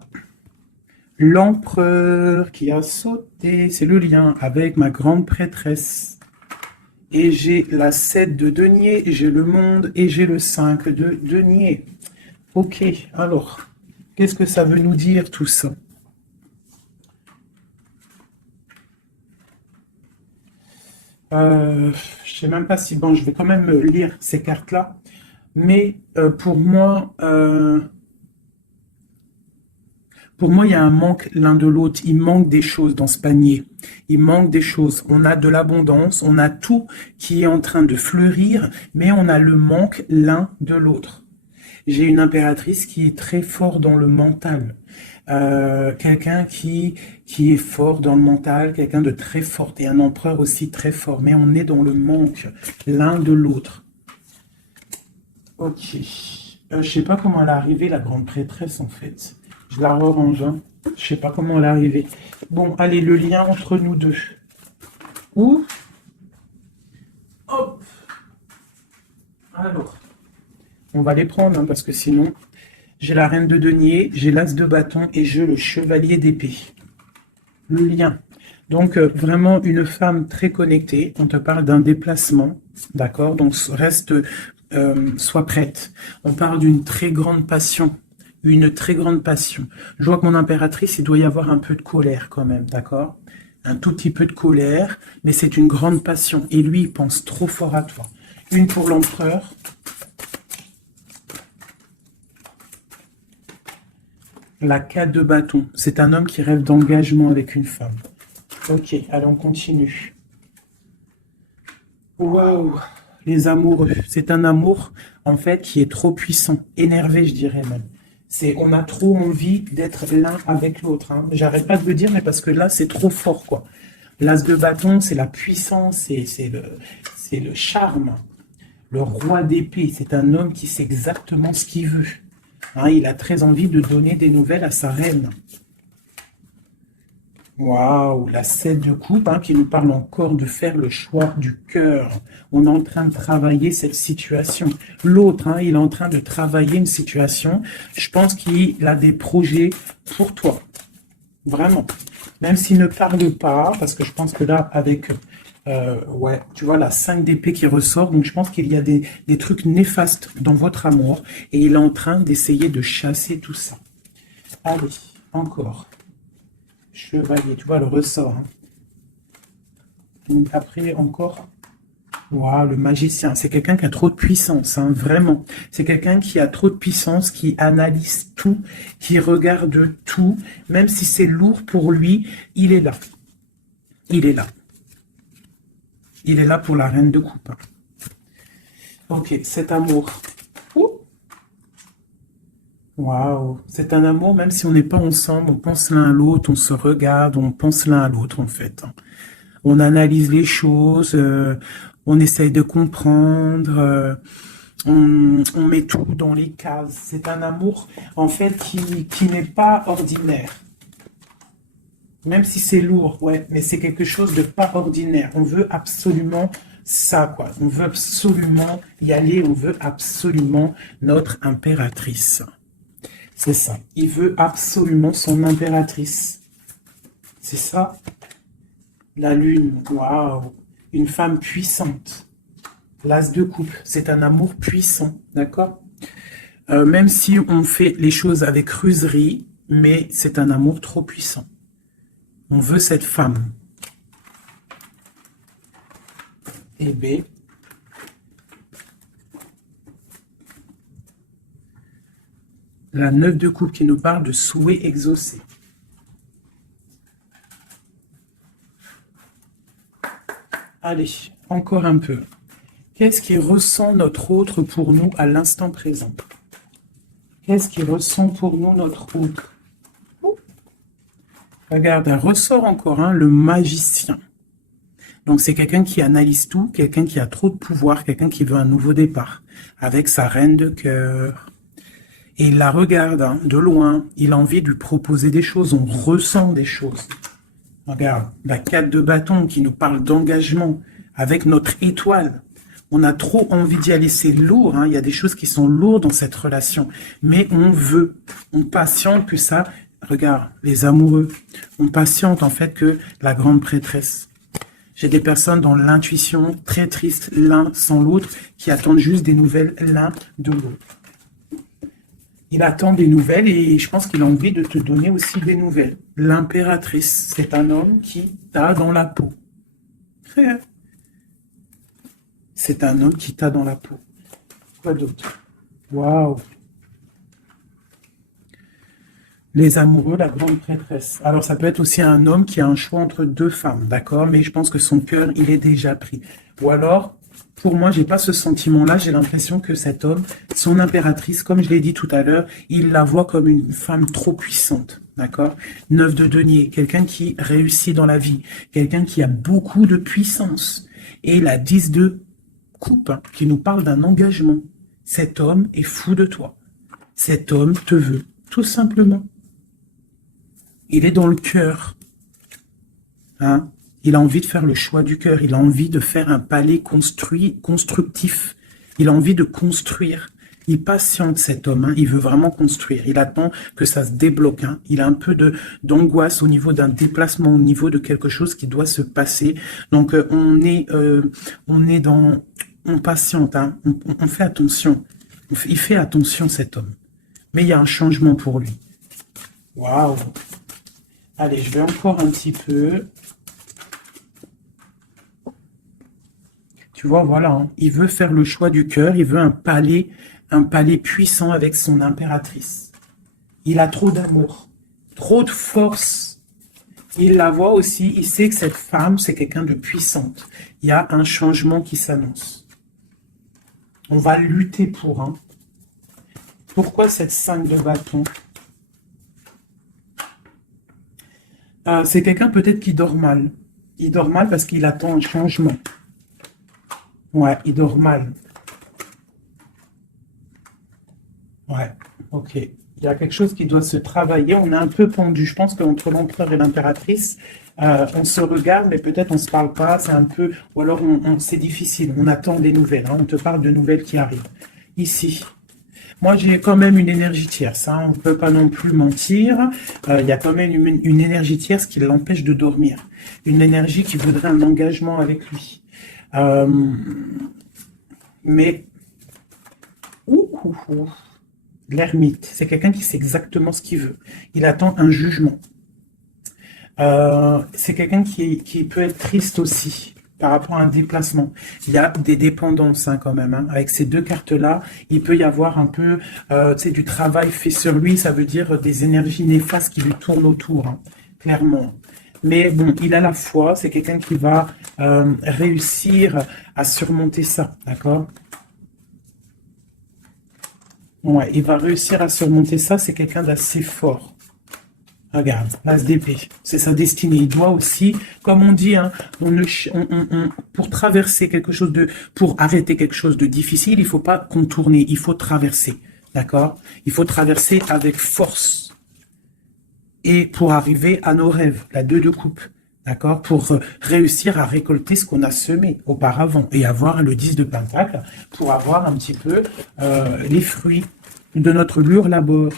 l'empereur qui a sauté. C'est le lien avec ma grande prêtresse. Et j'ai la 7 de denier, j'ai le monde et j'ai le 5 de denier. Ok, alors, qu'est-ce que ça veut nous dire tout ça? Je sais même pas si, bon, je vais quand même lire ces cartes-là, mais pour moi, il y a un manque l'un de l'autre. Il manque des choses dans ce panier. Il manque des choses. On a de l'abondance, on a tout qui est en train de fleurir, mais on a le manque l'un de l'autre. J'ai une impératrice qui est très fort dans le mental. Quelqu'un qui est fort dans le mental, quelqu'un de très fort, et un empereur aussi très fort, mais on est dans le manque l'un de l'autre. Ok. Je sais pas comment elle est arrivée, la grande prêtresse, en fait. Je la re-range, hein. Je sais pas comment elle est arrivée. Bon, allez, le lien entre nous deux. Ouh. Hop. Alors, on va les prendre, hein, parce que sinon, j'ai la reine de denier, j'ai l'as de bâton et j'ai le chevalier d'épée. Le lien. Donc, vraiment une femme très connectée. On te parle d'un déplacement, d'accord? Donc, sois prête. On parle d'une très grande passion. Une très grande passion. Je vois que mon impératrice, il doit y avoir un peu de colère quand même, d'accord? Un tout petit peu de colère, mais c'est une grande passion. Et lui, il pense trop fort à toi. Une pour l'empereur. La 4 de bâton. C'est un homme qui rêve d'engagement avec une femme. Ok, allez, on continue. Waouh, les amoureux. C'est un amour, en fait, qui est trop puissant. Énervé, je dirais même. On a trop envie d'être l'un avec l'autre, hein. J'arrête pas de le dire, mais parce que là, c'est trop fort, quoi. L'as de bâton, c'est la puissance, c'est le charme. Le roi d'épée, c'est un homme qui sait exactement ce qu'il veut. Hein, il a très envie de donner des nouvelles à sa reine. Waouh, la 7 de coupe, hein, qui nous parle encore de faire le choix du cœur. On est en train de travailler cette situation. L'autre, hein, il est en train de travailler une situation. Je pense qu'il a des projets pour toi. Vraiment. Même s'il ne parle pas, parce que je pense que là, avec, ouais, tu vois, la 5 d'épée qui ressort, donc je pense qu'il y a des trucs néfastes dans votre amour, et il est en train d'essayer de chasser tout ça. Allez, encore. Chevalier, tu vois le ressort. Hein. Donc après, encore. Waouh, le magicien, c'est quelqu'un qui a trop de puissance, hein, vraiment. C'est quelqu'un qui a trop de puissance, qui analyse tout, qui regarde tout, même si c'est lourd pour lui, il est là. Il est là. Il est là pour la reine de coupe. Hein. Ok, cet amour. Waouh, c'est un amour, même si on n'est pas ensemble, on pense l'un à l'autre, on se regarde, on pense l'un à l'autre, en fait. On analyse les choses, on essaye de comprendre, on met tout dans les cases. C'est un amour, en fait, qui n'est pas ordinaire. Même si c'est lourd, ouais, mais c'est quelque chose de pas ordinaire. On veut absolument ça, quoi. On veut absolument y aller, on veut absolument notre impératrice. C'est ça. Il veut absolument son impératrice. C'est ça. La lune, waouh. Une femme puissante. L'as de coupe, c'est un amour puissant, d'accord? Même si on fait les choses avec ruserie, mais c'est un amour trop puissant. On veut cette femme. Et B. La 9 de coupe qui nous parle de souhait exaucé. Allez, encore un peu. Qu'est-ce qui ressent notre autre pour nous à l'instant présent? Qu'est-ce qu'il ressent pour nous, notre hôte? Regarde, un ressort encore, hein, le magicien. Donc c'est quelqu'un qui analyse tout, quelqu'un qui a trop de pouvoir, quelqu'un qui veut un nouveau départ, avec sa reine de cœur. Et il la regarde hein, de loin, il a envie de lui proposer des choses, on ressent des choses. Regarde, la 4 de bâton qui nous parle d'engagement avec notre étoile. On a trop envie d'y aller, c'est lourd, hein, il y a des choses qui sont lourdes dans cette relation. Mais on patiente que ça, regarde, les amoureux, on patiente en fait que la grande prêtresse. J'ai des personnes dans l'intuition, très tristes l'un sans l'autre, qui attendent juste des nouvelles l'un de l'autre. Il attend des nouvelles et je pense qu'il a envie de te donner aussi des nouvelles. L'impératrice, c'est un homme qui t'a dans la peau. C'est un homme qui t'a dans la peau. Quoi d'autre? Waouh! Les amoureux, la grande prêtresse. Alors, ça peut être aussi un homme qui a un choix entre deux femmes, d'accord? Mais je pense que son cœur, il est déjà pris. Ou alors, pour moi, j'ai pas ce sentiment-là. J'ai l'impression que cet homme, son impératrice, comme je l'ai dit tout à l'heure, il la voit comme une femme trop puissante, d'accord? 9 de denier, quelqu'un qui réussit dans la vie, quelqu'un qui a beaucoup de puissance. Et la 10 de coupe, hein, qui nous parle d'un engagement. Cet homme est fou de toi. Cet homme te veut, tout simplement. Il est dans le cœur. Hein? Il a envie de faire le choix du cœur. Il a envie de faire un palais constructif. Il a envie de construire. Il patiente, cet homme. Hein? Il veut vraiment construire. Il attend que ça se débloque. Hein? Il a un peu d'angoisse au niveau d'un déplacement, au niveau de quelque chose qui doit se passer. Donc, on patiente. Hein? On fait attention. Il fait attention, cet homme. Mais il y a un changement pour lui. Waouh! Allez, je vais encore un petit peu. Tu vois, voilà, hein, il veut faire le choix du cœur, il veut un palais puissant avec son impératrice. Il a trop d'amour, trop de force. Il la voit aussi, il sait que cette femme, c'est quelqu'un de puissante. Il y a un changement qui s'annonce. On va lutter pour un. Pourquoi cette 5 de bâton? C'est quelqu'un peut-être qui dort mal. Il dort mal parce qu'il attend un changement. Ouais, il dort mal. Ouais, ok. Il y a quelque chose qui doit se travailler. On est un peu pendu. Je pense qu'entre l'empereur et l'impératrice, on se regarde, mais peut-être on se parle pas. C'est un peu, ou alors c'est difficile. On attend des nouvelles. Hein. On te parle de nouvelles qui arrivent. Ici. Moi, j'ai quand même une énergie tierce. Hein. On ne peut pas non plus mentir. Il y a quand même une énergie tierce qui l'empêche de dormir. Une énergie qui voudrait un engagement avec lui. Mais l'ermite, c'est quelqu'un qui sait exactement ce qu'il veut. Il attend un jugement. C'est quelqu'un qui peut être triste aussi par rapport à un déplacement. Il y a des dépendances hein, quand même. Hein. Avec ces deux cartes-là, il peut y avoir un peu du travail fait sur lui. Ça veut dire des énergies néfastes qui lui tournent autour, hein, clairement. Mais bon, il a la foi. C'est quelqu'un qui va réussir à surmonter ça, d'accord? Ouais, il va réussir à surmonter ça. C'est quelqu'un d'assez fort. Regarde, l'as d'épée, c'est sa destinée. Il doit aussi, comme on dit, hein, pour traverser quelque chose pour arrêter quelque chose de difficile, il faut pas contourner, il faut traverser, d'accord? Il faut traverser avec force. Et pour arriver à nos rêves, la 2 de coupe, d'accord? Pour réussir à récolter ce qu'on a semé auparavant et avoir le 10 de pentacle pour avoir un petit peu les fruits de notre dur labeur.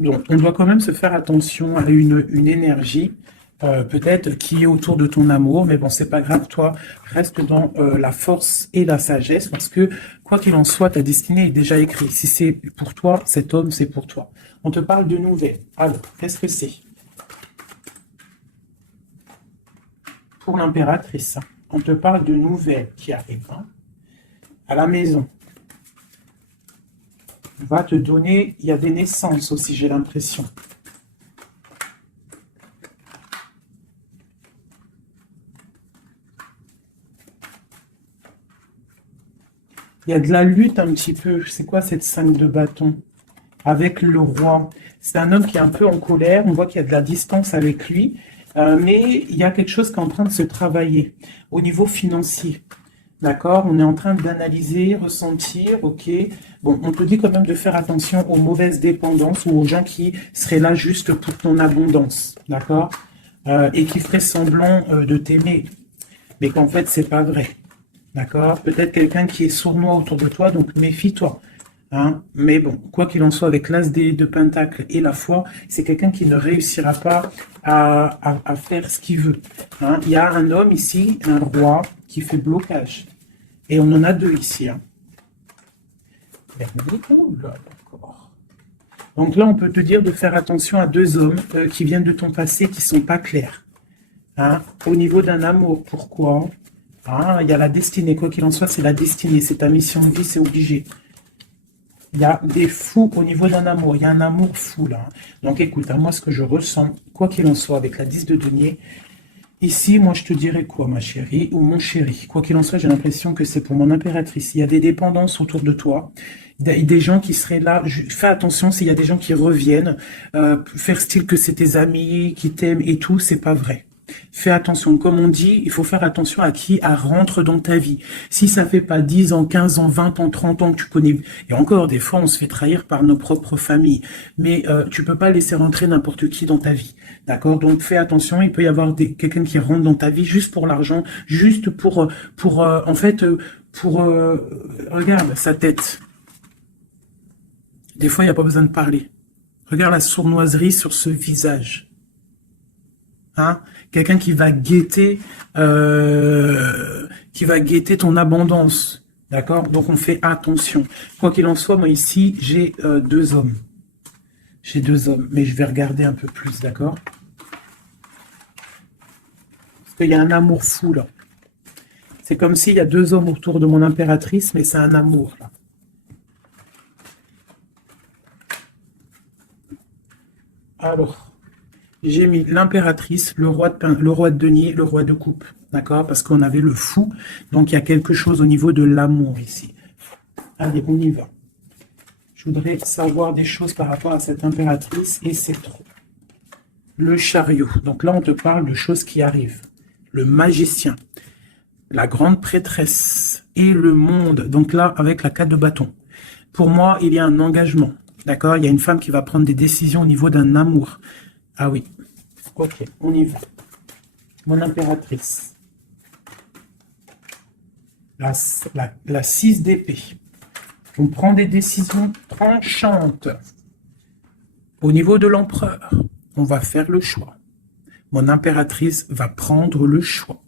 Donc, on doit quand même se faire attention à une énergie, peut-être qui est autour de ton amour, mais bon, c'est pas grave, toi, reste dans la force et la sagesse, parce que, quoi qu'il en soit, ta destinée est déjà écrite. Si c'est pour toi, cet homme, c'est pour toi. On te parle de nouvelles. Alors, qu'est-ce que c'est? Pour l'impératrice, hein. On te parle de nouvelles qui arrivent hein, à la maison. Va te donner, il y a des naissances aussi, j'ai l'impression. Il y a de la lutte un petit peu. C'est quoi cette 5 de bâton? Avec le roi. C'est un homme qui est un peu en colère. On voit qu'il y a de la distance avec lui. Mais il y a quelque chose qui est en train de se travailler au niveau financier. D'accord? On est en train d'analyser, ressentir, ok. Bon, on te dit quand même de faire attention aux mauvaises dépendances ou aux gens qui seraient là juste pour ton abondance. D'accord? Et qui feraient semblant de t'aimer. Mais qu'en fait, c'est pas vrai. D'accord? Peut-être quelqu'un qui est sournois autour de toi, donc méfie-toi. Hein? Mais bon, quoi qu'il en soit, avec l'as de Pentacle et la foi, c'est quelqu'un qui ne réussira pas à faire ce qu'il veut. Hein? Il y a un homme ici, un roi, qui fait blocage. Et on en a deux ici. Hein. Oh là, d'accord. Donc là, on peut te dire de faire attention à deux hommes qui viennent de ton passé qui sont pas clairs. Hein? Au niveau d'un amour, pourquoi? Ah, il y a la destinée, quoi qu'il en soit, c'est la destinée, c'est ta mission de vie, c'est obligé. Il y a des fous au niveau d'un amour, il y a un amour fou là. Donc écoute, à moi ce que je ressens, quoi qu'il en soit, avec la 10 de denier, ici, moi je te dirais quoi, ma chérie, ou mon chéri? Quoi qu'il en soit, j'ai l'impression que c'est pour mon impératrice. Il y a des dépendances autour de toi, il y a des gens qui seraient là. Fais attention s'il y a des gens qui reviennent, faire style que c'est tes amis qui t'aiment et tout, c'est pas vrai. Fais attention, comme on dit, il faut faire attention à qui rentre dans ta vie. Si ça fait pas 10 ans, 15 ans, 20 ans, 30 ans que tu connais, et encore des fois on se fait trahir par nos propres familles, mais tu peux pas laisser rentrer n'importe qui dans ta vie, d'accord? Donc fais attention, il peut y avoir quelqu'un qui rentre dans ta vie juste pour l'argent, juste en fait, regarde sa tête. Des fois il n'y a pas besoin de parler. Regarde la sournoiserie sur ce visage. Hein? Quelqu'un qui va guetter ton abondance, d'accord? Donc on fait attention. Quoi qu'il en soit, moi ici j'ai deux hommes. J'ai deux hommes, mais je vais regarder un peu plus, d'accord? Parce qu'il y a un amour fou là. C'est comme s'il y a deux hommes autour de mon impératrice, mais c'est un amour là. Alors. J'ai mis l'impératrice, le roi de denier, le roi de coupe. D'accord? Parce qu'on avait le fou. Donc, il y a quelque chose au niveau de l'amour ici. Allez, on y va. Je voudrais savoir des choses par rapport à cette impératrice et c'est trop. Le chariot. Donc là, on te parle de choses qui arrivent. Le magicien. La grande prêtresse. Et le monde. Donc là, avec la 4 de bâton. Pour moi, il y a un engagement. D'accord? Il y a une femme qui va prendre des décisions au niveau d'un amour. Ah oui. Ok, on y va. Mon impératrice. La 6 d'épée. On prend des décisions tranchantes. Au niveau de l'empereur, on va faire le choix. Mon impératrice va prendre le choix.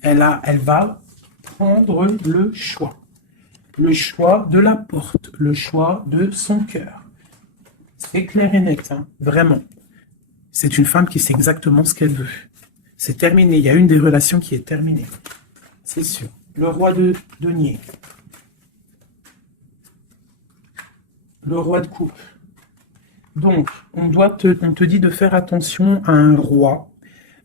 Elle va prendre le choix. Le choix de la porte. Le choix de son cœur. C'est clair et net, hein, vraiment. C'est une femme qui sait exactement ce qu'elle veut. C'est terminé. Il y a une des relations qui est terminée. C'est sûr. Le roi de denier. Le roi de coupe. Donc, on te dit de faire attention à un roi.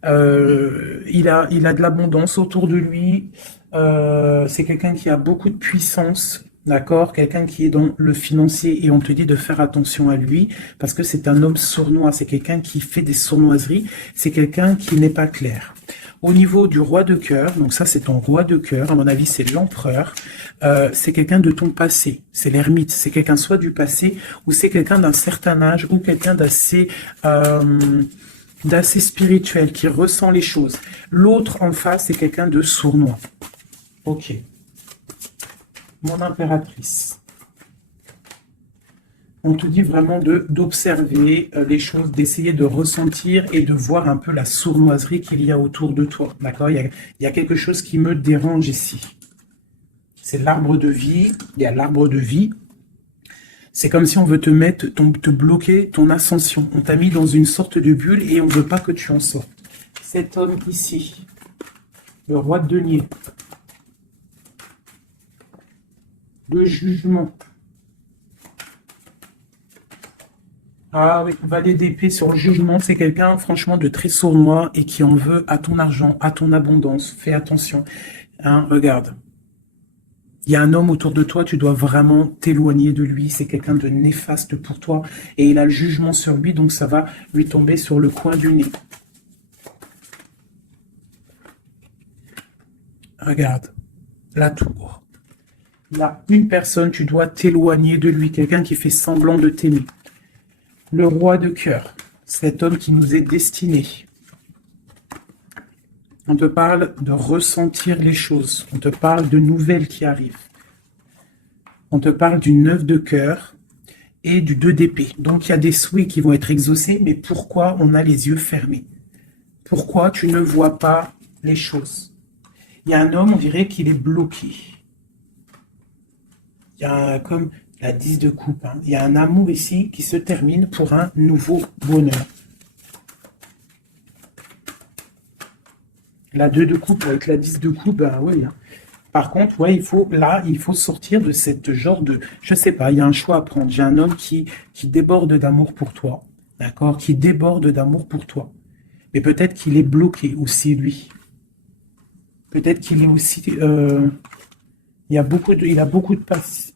Il a de l'abondance autour de lui. C'est quelqu'un qui a beaucoup de puissance. D'accord? Quelqu'un qui est dans le financier et on te dit de faire attention à lui parce que c'est un homme sournois, c'est quelqu'un qui fait des sournoiseries, c'est quelqu'un qui n'est pas clair. Au niveau du roi de cœur, donc ça c'est ton roi de cœur, à mon avis c'est l'empereur, c'est quelqu'un de ton passé, c'est l'ermite, c'est quelqu'un soit du passé ou c'est quelqu'un d'un certain âge ou quelqu'un d'assez spirituel, qui ressent les choses. L'autre en face c'est quelqu'un de sournois. Ok. Mon impératrice. On te dit vraiment d'observer les choses, d'essayer de ressentir et de voir un peu la sournoiserie qu'il y a autour de toi. D'accord? Il y a quelque chose qui me dérange ici. C'est l'arbre de vie. Il y a l'arbre de vie. C'est comme si on veut te bloquer ton ascension. On t'a mis dans une sorte de bulle et on ne veut pas que tu en sortes. Cet homme ici, le roi de denier. Le jugement. Ah oui, valet d'épée sur le jugement, c'est quelqu'un franchement de très sournois et qui en veut à ton argent, à ton abondance. Fais attention. Hein, regarde. Il y a un homme autour de toi, tu dois vraiment t'éloigner de lui. C'est quelqu'un de néfaste pour toi. Et il a le jugement sur lui, donc ça va lui tomber sur le coin du nez. Regarde, la tour. Il y a une personne, tu dois t'éloigner de lui. Quelqu'un qui fait semblant de t'aimer. Le roi de cœur. Cet homme qui nous est destiné. On te parle de ressentir les choses. On te parle de nouvelles qui arrivent. On te parle du 9 de cœur et du 2 d'épée. Donc, il y a des souhaits qui vont être exaucés, mais pourquoi on a les yeux fermés? Pourquoi tu ne vois pas les choses? Il y a un homme, on dirait qu'il est bloqué. Il y a comme la 10 de coupe. Hein. Il y a un amour ici qui se termine pour un nouveau bonheur. La 2 de coupe avec la 10 de coupe, ben oui. Hein. Par contre, ouais, il faut sortir de cette genre de... Je sais pas, il y a un choix à prendre. J'ai un homme qui déborde d'amour pour toi. D'accord? Qui déborde d'amour pour toi. Mais peut-être qu'il est bloqué aussi, lui. Peut-être qu'il est aussi... il a beaucoup de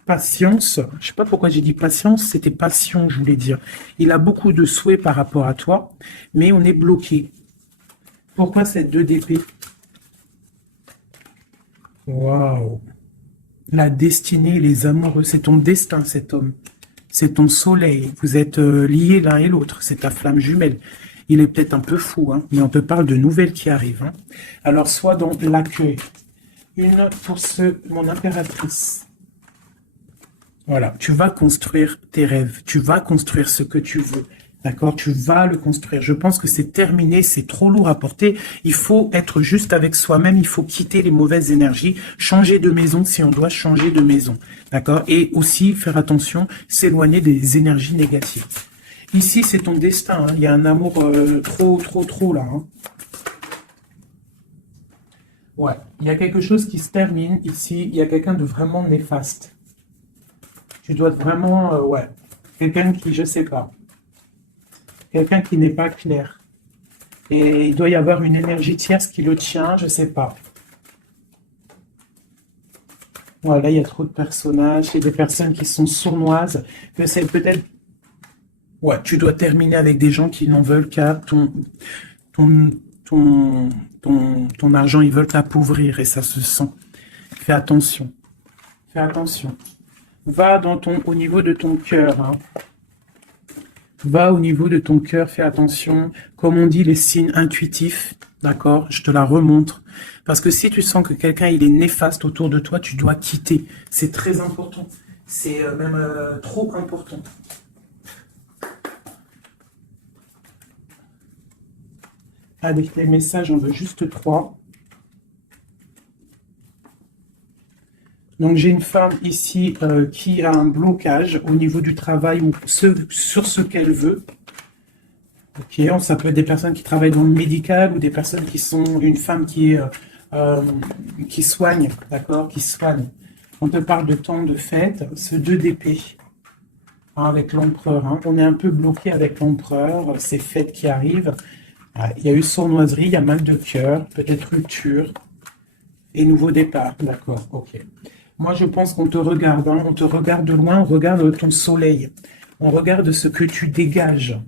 patience. Je sais pas pourquoi j'ai dit patience, c'était passion, je voulais dire. Il a beaucoup de souhaits par rapport à toi, mais on est bloqué. Pourquoi cette 2 d'épée? Waouh! La destinée, les amoureux, c'est ton destin, cet homme. C'est ton soleil. Vous êtes liés l'un et l'autre. C'est ta flamme jumelle. Il est peut-être un peu fou, hein, mais on te parle de nouvelles qui arrivent. Hein. Alors, soit dans l'accueil. Une pour mon impératrice. Voilà, tu vas construire tes rêves. Tu vas construire ce que tu veux. D'accord? Tu vas le construire. Je pense que c'est terminé, c'est trop lourd à porter. Il faut être juste avec soi-même, il faut quitter les mauvaises énergies, changer de maison si on doit changer de maison. D'accord? Et aussi faire attention, s'éloigner des énergies négatives. Ici, c'est ton destin. Hein. Il y a un amour trop là. Hein. Ouais, il y a quelque chose qui se termine ici. Il y a quelqu'un de vraiment néfaste. Tu dois vraiment, ouais, quelqu'un qui, je sais pas. Quelqu'un qui n'est pas clair. Et il doit y avoir une énergie tierce qui le tient, je ne sais pas. Voilà, il y a trop de personnages. Il y a des personnes qui sont sournoises. Que c'est peut-être... Ouais, tu dois terminer avec des gens qui n'en veulent qu'à ton argent. Ils veulent t'appauvrir et ça se sent. Fais attention. Fais attention. Va au niveau de ton cœur, hein. Va au niveau de ton cœur, fais attention. Comme on dit, les signes intuitifs, d'accord? Je te la remontre. Parce que si tu sens que quelqu'un il est néfaste autour de toi, tu dois quitter. C'est très important. C'est même trop important. Avec les messages, on veut juste 3. Donc, j'ai une femme ici qui a un blocage au niveau du travail ou sur ce qu'elle veut. Ok, ça peut être des personnes qui travaillent dans le médical ou des personnes qui sont une femme qui soigne, d'accord, qui soigne. On te parle de temps de fête, ce 2 d'épée hein, avec l'empereur. Hein. On est un peu bloqué avec l'empereur, ces fêtes qui arrivent. Il y a eu sournoiserie, il y a mal de cœur, peut-être rupture et nouveau départ. D'accord, ok. Moi, je pense qu'on te regarde, hein, on te regarde de loin, on regarde ton soleil, on regarde ce que tu dégages.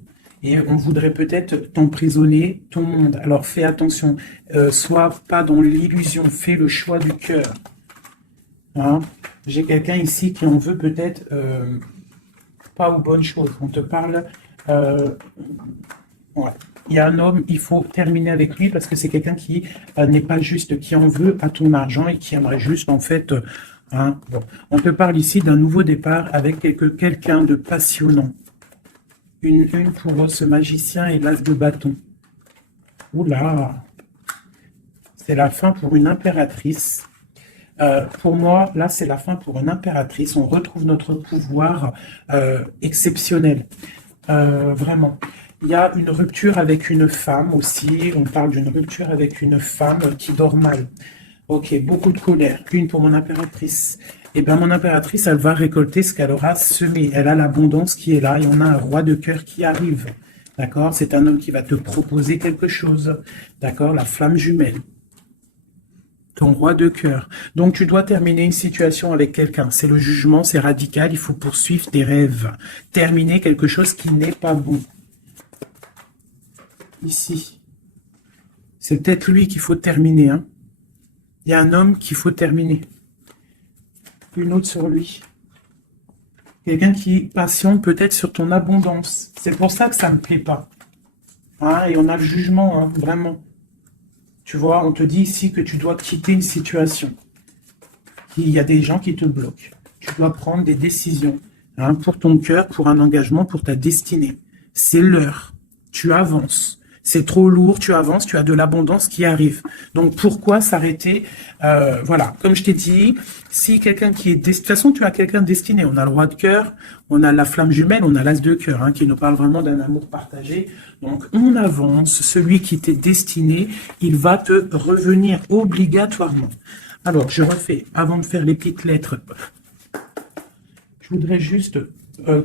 Et on voudrait peut-être t'emprisonner, ton monde. Alors fais attention, sois pas dans l'illusion, fais le choix du cœur. Hein? J'ai quelqu'un ici qui en veut peut-être pas aux bonnes choses. On te parle... ouais. Il y a un homme, il faut terminer avec lui parce que c'est quelqu'un qui n'est pas juste, qui en veut à ton argent et qui aimerait juste en fait... hein, bon. On te parle ici d'un nouveau départ avec quelqu'un de passionnant. Une pour ce magicien et l'as de bâton. Oula! C'est la fin pour une impératrice. Pour moi, là, c'est la fin pour une impératrice. On retrouve notre pouvoir exceptionnel. Vraiment. Il y a une rupture avec une femme aussi. On parle d'une rupture avec une femme qui dort mal. Ok, beaucoup de colère. Une pour mon impératrice. Eh bien, mon impératrice, elle va récolter ce qu'elle aura semé. Elle a l'abondance qui est là et on a un roi de cœur qui arrive. D'accord? C'est un homme qui va te proposer quelque chose. D'accord? La flamme jumelle. ton roi de cœur. Donc, tu dois terminer une situation avec quelqu'un. C'est le jugement, c'est radical. Il faut poursuivre tes rêves. Terminer quelque chose qui n'est pas bon. Ici. C'est peut-être lui qu'il faut terminer. Hein. Il y a un homme qu'il faut terminer. Une autre sur lui. Quelqu'un qui patiente peut-être sur ton abondance. C'est pour ça que ça ne me plaît pas. Hein, et on a le jugement, hein, vraiment. Tu vois, on te dit ici que tu dois quitter une situation. Il y a des gens qui te bloquent. Tu dois prendre des décisions, hein, pour ton cœur, pour un engagement, pour ta destinée. C'est l'heure. Tu avances. C'est trop lourd, tu avances, tu as de l'abondance qui arrive. Donc, pourquoi s'arrêter? Voilà, comme je t'ai dit, si quelqu'un qui est... De toute façon, tu as quelqu'un destiné. On a le roi de cœur, on a la flamme jumelle, on a l'as de cœur, hein, qui nous parle vraiment d'un amour partagé. Donc, on avance. Celui qui t'est destiné, il va te revenir obligatoirement. Alors, je refais, avant de faire les petites lettres, je voudrais juste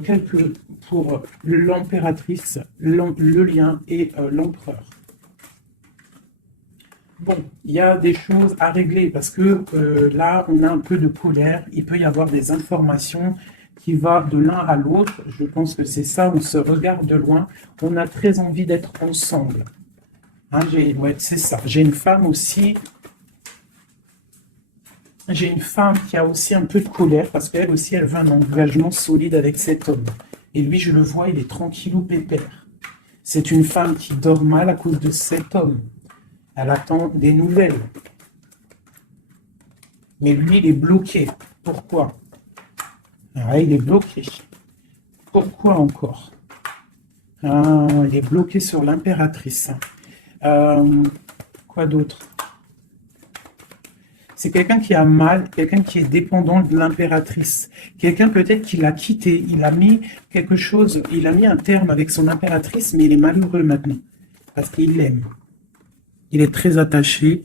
quelques pour l'impératrice, le lien et l'empereur. Bon, il y a des choses à régler parce que là, on a un peu de colère. Il peut y avoir des informations qui vont de l'un à l'autre. Je pense que c'est ça, on se regarde de loin. On a très envie d'être ensemble. Hein, ouais, c'est ça. J'ai une femme aussi. J'ai une femme qui a aussi un peu de colère parce qu'elle aussi, elle veut un engagement solide avec cet homme. Et lui, je le vois, il est tranquillou pépère. C'est une femme qui dort mal à cause de cet homme. Elle attend des nouvelles. Mais lui, il est bloqué. Pourquoi? Ah, il est bloqué. Pourquoi encore? Ah, il est bloqué sur l'impératrice. Quoi d'autre? C'est quelqu'un qui a mal, quelqu'un qui est dépendant de l'impératrice. Quelqu'un peut-être qui l'a quitté, il a mis quelque chose, il a mis un terme avec son impératrice, mais il est malheureux maintenant. Parce qu'il l'aime. Il est très attaché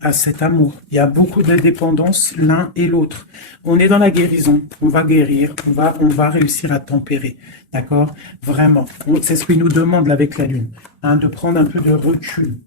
à cet amour. Il y a beaucoup de dépendance l'un et l'autre. On est dans la guérison, on va guérir, on va réussir à tempérer. D'accord? Vraiment. C'est ce qu'il nous demande là, avec la Lune. Hein, de prendre un peu de recul.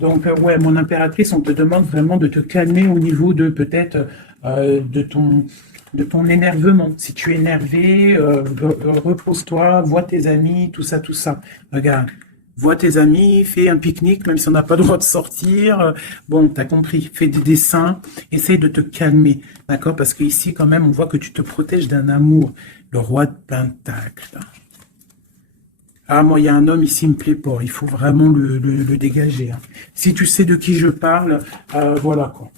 Donc, ouais, mon impératrice, on te demande vraiment de te calmer au niveau de peut-être de ton énervement. Si tu es énervé, repose-toi, vois tes amis, tout ça, tout ça. Regarde, vois tes amis, fais un pique-nique, même si on n'a pas le droit de sortir. Bon, t'as compris, fais des dessins, essaye de te calmer, d'accord? Parce qu'ici, quand même, on voit que tu te protèges d'un amour. Le roi de Pentacle. Ah, moi, il y a un homme ici, il me plaît pas. Il faut vraiment le dégager. Hein. Si tu sais de qui je parle, voilà quoi.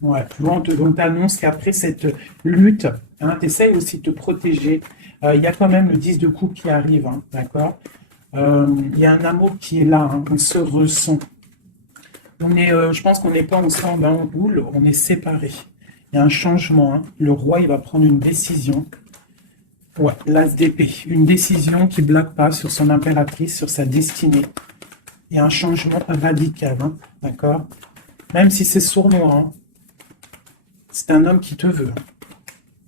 Ouais, tu vois, on t'annonce qu'après cette lutte, hein, tu essayes aussi de te protéger. Il y a quand même le 10 de coupe qui arrive, hein, d'accord? Il y a un amour qui est là, hein, on se ressent. Je pense qu'on n'est pas ensemble, hein, en boule, on est séparés. Il y a un changement. Hein. Le roi, il va prendre une décision. Ouais, l'as d'épée. Une décision qui ne blague pas sur son impératrice, sur sa destinée. Il y a un changement radical, hein, d'accord? Même si c'est sournois, hein. C'est un homme qui te veut. Hein.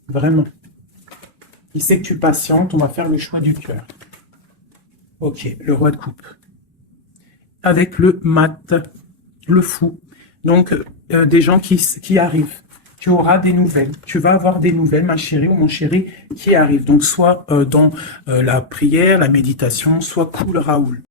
Vraiment. Il sait que tu patientes, on va faire le choix du cœur. Ok, le roi de coupe. Avec le mat, le fou. Donc, des gens qui arrivent. Tu auras des nouvelles. Tu vas avoir des nouvelles, ma chérie ou mon chéri, qui arrivent. Donc, soit dans la prière, la méditation, soit cool Raoul.